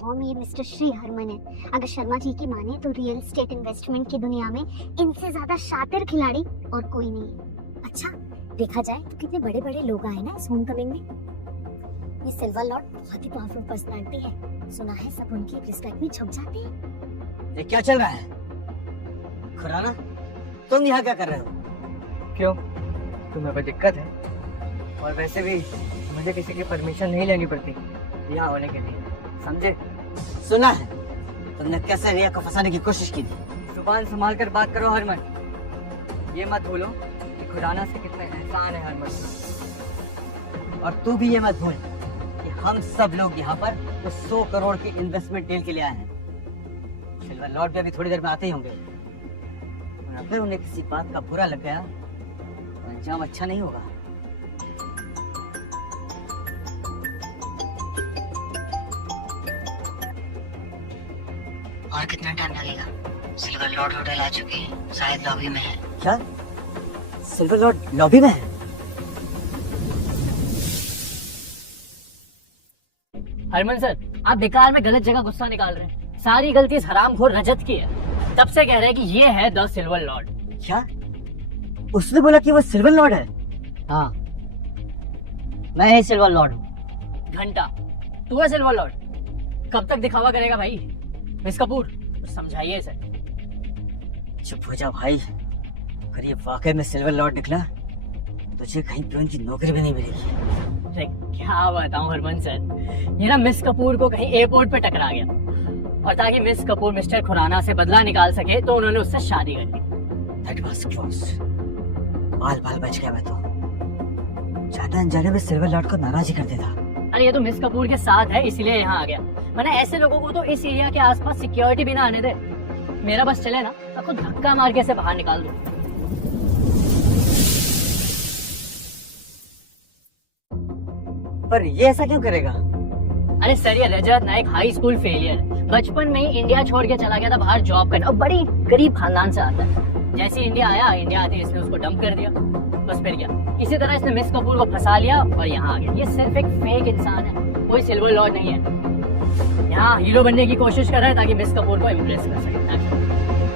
और ये मिस्टर श्री हरमन है। अगर शर्मा जी की माने तो रियल एस्टेट इन्वेस्टमेंट की दुनिया में इनसे ज्यादा शातिर खिलाड़ी और कोई नहीं है। अच्छा, देखा जाए तो कितने बड़े बड़े लोग आए ना इस होम कमिंग में। ये सिल्वर लॉर्ड बहुत ही पावरफुल पर्सनालिटी है, सुना है सब उनकी रिस्पेक्ट में झुक जाते हैं। ये क्या चल रहा है? खुराना, तुम यहाँ क्या कर रहे हो? क्यों, तुम्हें कोई दिक्कत है? और वैसे भी मुझे किसी की परमिशन नहीं लेनी पड़ती यहाँ होने के लिए, समझे? सुना है तुमने कैसे रिया को फंसाने की कोशिश की थी। जुबान संभाल कर बात करो हरमन। ये मत भूलो कि खुराना से कितना एहसान है हरमन। और तू भी ये मत भूल कि हम सब लोग यहाँ पर तो 100 करोड़ की इन्वेस्टमेंट डील के लिए आए हैं। सिल्वर लॉर्ड भी अभी थोड़ी देर में आते ही होंगे, और अगर उन्हें किसी बात का बुरा लग गया तो अंजाम अच्छा नहीं होगा। और कितना टाइम लगेगा? सिल्वर लॉर्ड होटल आ चुकी है, शायद लॉबी में है। क्या सिल्वर लॉर्ड लॉबी में है? हरमन सर, आप बेकार में गलत जगह गुस्सा निकाल रहे हैं। सारी गलती इस हरामखोर रजत की है। तब से कह रहे हैं कि ये है द सिल्वर लॉर्ड। क्या उसने बोला कि वो सिल्वर लॉर्ड है? हाँ, मैं ही सिल्वर लॉर्ड हूँ। घंटा तू है सिल्वर लॉर्ड। कब तक दिखावा करेगा भाई? मिस कपूर, कुछ समझाइए इसे। चुप हो जा भाई, अगर ये वाकई में सिल्वर लॉर्ड निकला तुझे कहीं पे उनकी नौकरी भी नहीं मिलेगी। अरे क्या बताऊं हरमन सर, ये ना मिस कपूर को कहीं एयरपोर्ट पे टकरा गया, और ताकि मिस कपूर मिस्टर खुराना से बदला निकाल सके तो उन्होंने उससे शादी कर ली। That was close. बाल बाल बच गया मैं तो। ज्यादा अनजाने में सिल्वर लॉर्ड को नाराज ही कर देता। अरे ये तो मिस कपूर के साथ है इसीलिए यहाँ आ गया, वरना ऐसे लोगों को तो इस एरिया के आसपास सिक्योरिटी भी ना आने दे। मेरा बस चले ना, आपको धक्का मार के से बाहर निकाल दूं। पर ये ऐसा क्यों करेगा? अरे सर, ये रजत नायक हाई स्कूल फेलियर है। बचपन में ही इंडिया छोड़ के चला गया था बाहर जॉब करने, और बड़ी गरीब खानदान से आता है। जैसे इंडिया आया, इंडिया आते इसने उसको डंप कर दिया, बस फिर क्या। इसी तरह इसने मिस कपूर को फंसा लिया और यहाँ आ गया। ये सिर्फ एक फेक इंसान है, कोई सिल्वर लॉर्ड नहीं है। यहाँ हीरो बनने की कोशिश कर रहा है ताकि मिस कपूर को इम्प्रेस कर सके।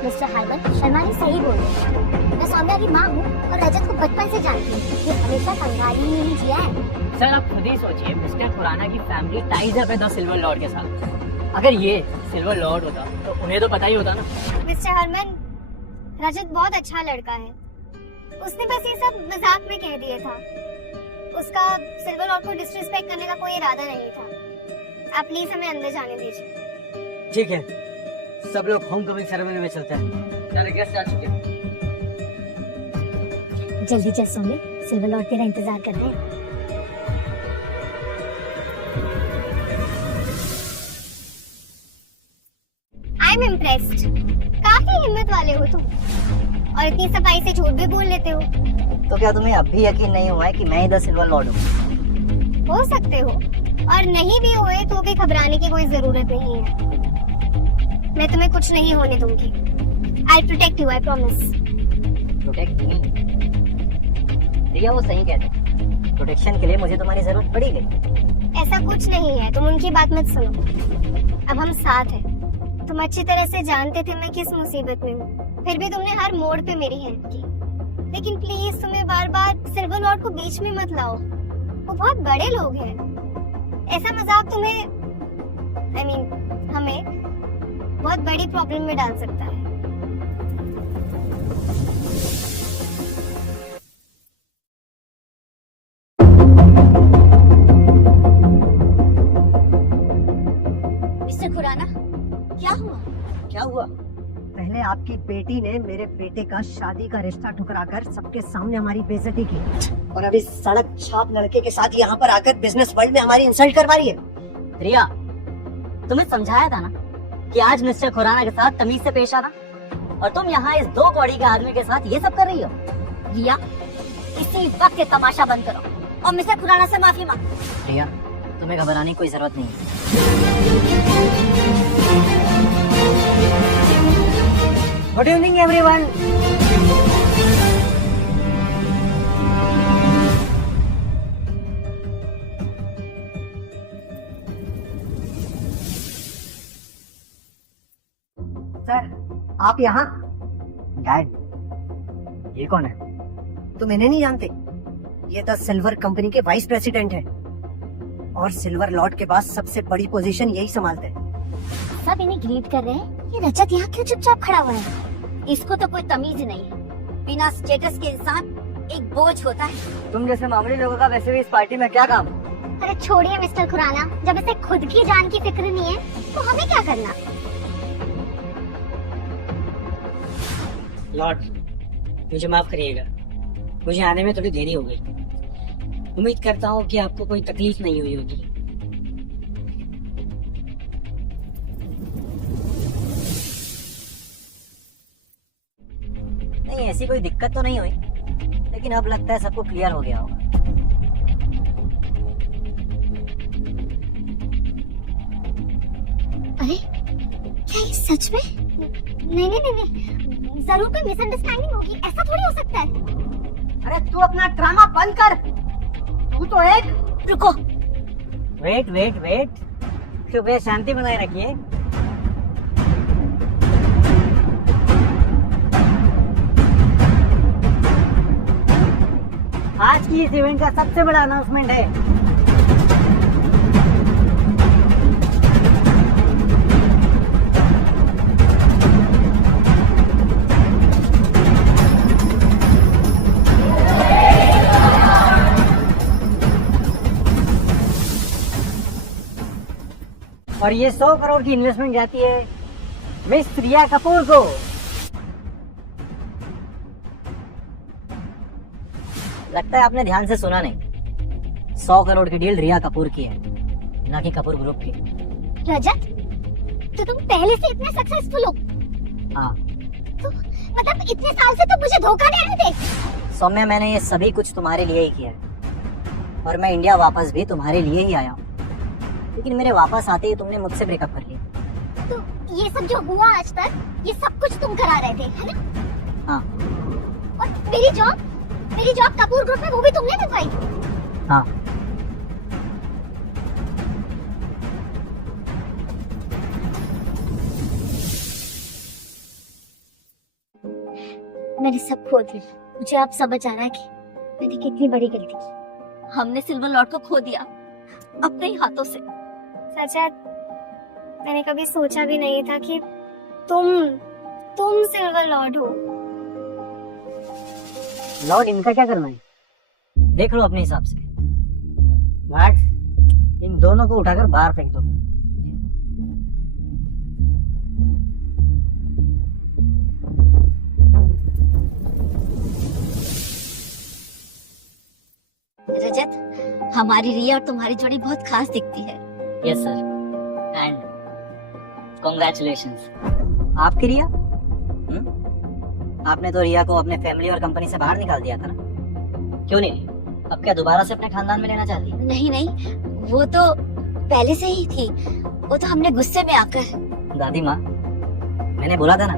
मिस्टर हरमन, शर्मा जी सही बोल रहे हैं। मैं सौम्या की माँ हूँ और रजत को बचपन से जानती हूँ। ये हमेशा कंगाली में ही जिया है। सर आप खुद ही सोचिए, मिस्टर खुराना की फैमिली टाइज अप है द सिल्वर लॉर्ड के साथ। अगर ये सिल्वर लॉर्ड होता तो उन्हें तो पता ही होता ना। मिस्टर हरमन, रजत बहुत अच्छा लड़का है। उसने बस ये सब मजाक में कह दिया था। उसका सिल्वर लॉर्ड को डिसरिस्पेक्ट करने का कोई इरादा नहीं था। आप प्लीज हमें अंदर जाने दीजिए। ठीक है, सब लोग होम कमिंग सेरेमनी में चलते हैं। सारे गेस्ट आ चुके हैं। जल्दी चल सोमी, सिल्वर लॉर्ड तेरा इंतजार कर रहे हैं। I am impressed. काफी हिम्मत वाले हो तुम, और इतनी सफाई से झूठ भी बोल लेते हो। तो क्या तुम्हें अभी यकीन नहीं हुआ है कि मैं ही द सिल्वर लॉर्ड हूँ? हो सकते हो, और नहीं भी हुए तो भी घबराने की कोई जरूरत नहीं है। मैं तुम्हें कुछ नहीं होने दूंगी। I'll protect you, I promise. Protect me? Riya वो सही कहते हैं, प्रोटेक्शन के लिए मुझे तुम्हारी जरूरत पड़ेगी। ऐसा कुछ नहीं है, तुम उनकी बात मत सुनो। अब हम साथ हैं, तुम अच्छी तरह से जानते थे मैं किस मुसीबत में हूँ, फिर भी तुमने हर मोड़ पे मेरी हेल्प की। लेकिन प्लीज तुम्हें बार बार सिल्वर लॉर्ड को बीच में मत लाओ, वो बहुत बड़े लोग हैं। ऐसा मजाक तुम्हें हमें बहुत बड़ी प्रॉब्लम में डाल सकता है। मिस्टर खुराना, क्या हुआ? क्या हुआ? पहले आपकी बेटी ने मेरे बेटे का शादी का रिश्ता ठुकराकर सबके सामने हमारी बेइज्जती की, और अभी सड़क छाप लड़के के साथ यहाँ पर आकर बिजनेस वर्ल्ड में हमारी इंसल्ट करवा रही है। रिया, तुम्हें समझाया था ना कि आज मिस्टर खुराना के साथ तमीज से पेश आना, और तुम यहाँ इस 2 कौड़ी के आदमी के साथ ये सब कर रही हो। रिया, इसी वक्त ये तमाशा बंद करो और मिस्टर खुराना से माफी मांगो। रिया, तुम्हें घबराने की कोई जरूरत नहीं है। Good evening everyone. सर, आप यहाँ? डैड, ये कौन है? तुम इन्हें नहीं जानते? ये द सिल्वर कंपनी के वाइस प्रेसिडेंट है, और सिल्वर लॉर्ड के पास सबसे बड़ी पोजीशन यही संभालते हैं। सब इन्हें ग्रीट कर रहे हैं, ये रजत यहाँ क्यों चुपचाप खड़ा हुआ है? इसको तो कोई तमीज नहीं है। बिना स्टेटस के इंसान एक बोझ होता है। तुम जैसे मामूली लोगों का वैसे भी इस पार्टी में क्या काम? अरे छोड़िए मिस्टर खुराना, जब इसे खुद की जान की फिक्र नहीं है तो हमें क्या करना? लॉर्ड, मुझे माफ करिएगा, मुझे आने में थोड़ी देरी हो गई। उम्मीद करता हूँ कि आपको कोई तकलीफ नहीं हुई होगी। नहीं, ऐसी कोई दिक्कत तो नहीं हुई, लेकिन अब लगता है सबको क्लियर हो गया होगा। अरे क्या ये सच में? नहीं, जरूर कोई मिसअंडरस्टैंडिंग होगी, ऐसा थोड़ी हो सकता है। अरे तू अपना ड्रामा बंद कर। तू तो एक रुको, वेट, कृपया शांति बनाए रखिए। आज की इस इवेंट का सबसे बड़ा अनाउंसमेंट है। और ये 100 करोड़ की इन्वेस्टमेंट जाती है मिस रिया कपूर को। लगता है आपने ध्यान से सुना नहीं। 100 करोड़ की डील रिया कपूर की है, ना कि कपूर ग्रुप की। रजत, तो तुम पहले से इतने सक्सेसफुल हो? हाँ तो मतलब इतने साल से तुम मुझे धोखा दे रहे थे? सौम्या, मैंने ये सभी कुछ तुम्हारे लिए ही किया है, और मैं इंडिया वापस भी तुम्हारे लिए ही आया हूँ। लेकिन मेरे वापस आते ही तुमने मुझसे ब्रेकअप कर लिया। तो ये सब जो हुआ आज तक, ये सब कुछ तुम करा रहे थे, है ना? हाँ। और मेरी जॉब कपूर ग्रुप में, वो भी तुमने दिलवाई? हाँ। मैंने सब खो दिया। मुझे अब समझ आ रहा है कि मैंने कितनी बड़ी गलती की। हमने सिल्वर लॉर्ड को खो दिया अपने ही हाथों से। रजत, मैंने कभी सोचा भी नहीं था कि तुम सिल्वर लॉर्ड हो। लॉर्ड इनका क्या करना है? देख लो अपने हिसाब से। मैक्स, इन दोनों को उठाकर बाहर फेंक दो। रजत, हमारी रिया और तुम्हारी जोड़ी बहुत खास दिखती है। Yes sir, and congratulations. आपकी रिया? आपने तो रिया को अपने फैमिली और कंपनी से बाहर निकाल दिया था ना? क्यों नहीं? अब क्या दोबारा से अपने खानदान में लेना चाहती है? नहीं, वो तो पहले से ही थी। वो तो हमने गुस्से में आकर। दादी माँ, मैंने बोला था ना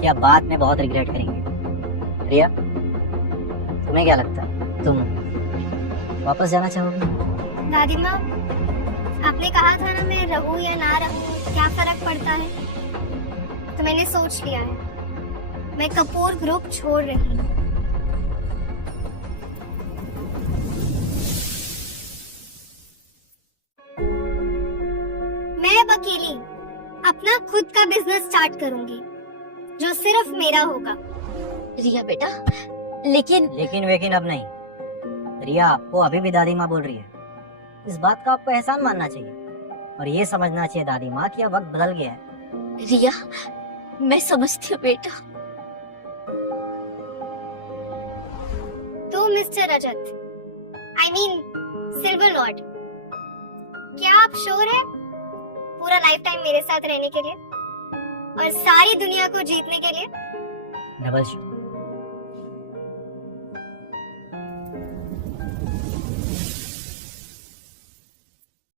कि आप बाद में बहुत रिग्रेट करेंगे। रिया, तुम्हें क्या लगता है, तुम वापस जाना चाहोगे? दादी माँ, आपने कहा था ना मैं रहूं या ना रहूं क्या फर्क पड़ता है? मैंने सोच लिया है, मैं कपूर ग्रुप छोड़ रही हूँ। मैं अब अकेली अपना खुद का बिजनेस स्टार्ट करूंगी, जो सिर्फ मेरा होगा। रिया बेटा, लेकिन लेकिन अब नहीं। रिया, आपको अभी भी दादी माँ बोल रही है। इस बात का आपको एहसान मानना चाहिए और ये समझना चाहिए दादी माँ कि अब वक्त बदल गया है। रिया, मैं समझती हूँ बेटा। तो mister Rajat, I mean silver Lord, क्या आप श्योर है पूरा लाइफ टाइम मेरे साथ रहने के लिए और सारी दुनिया को जीतने के लिए? Double sure.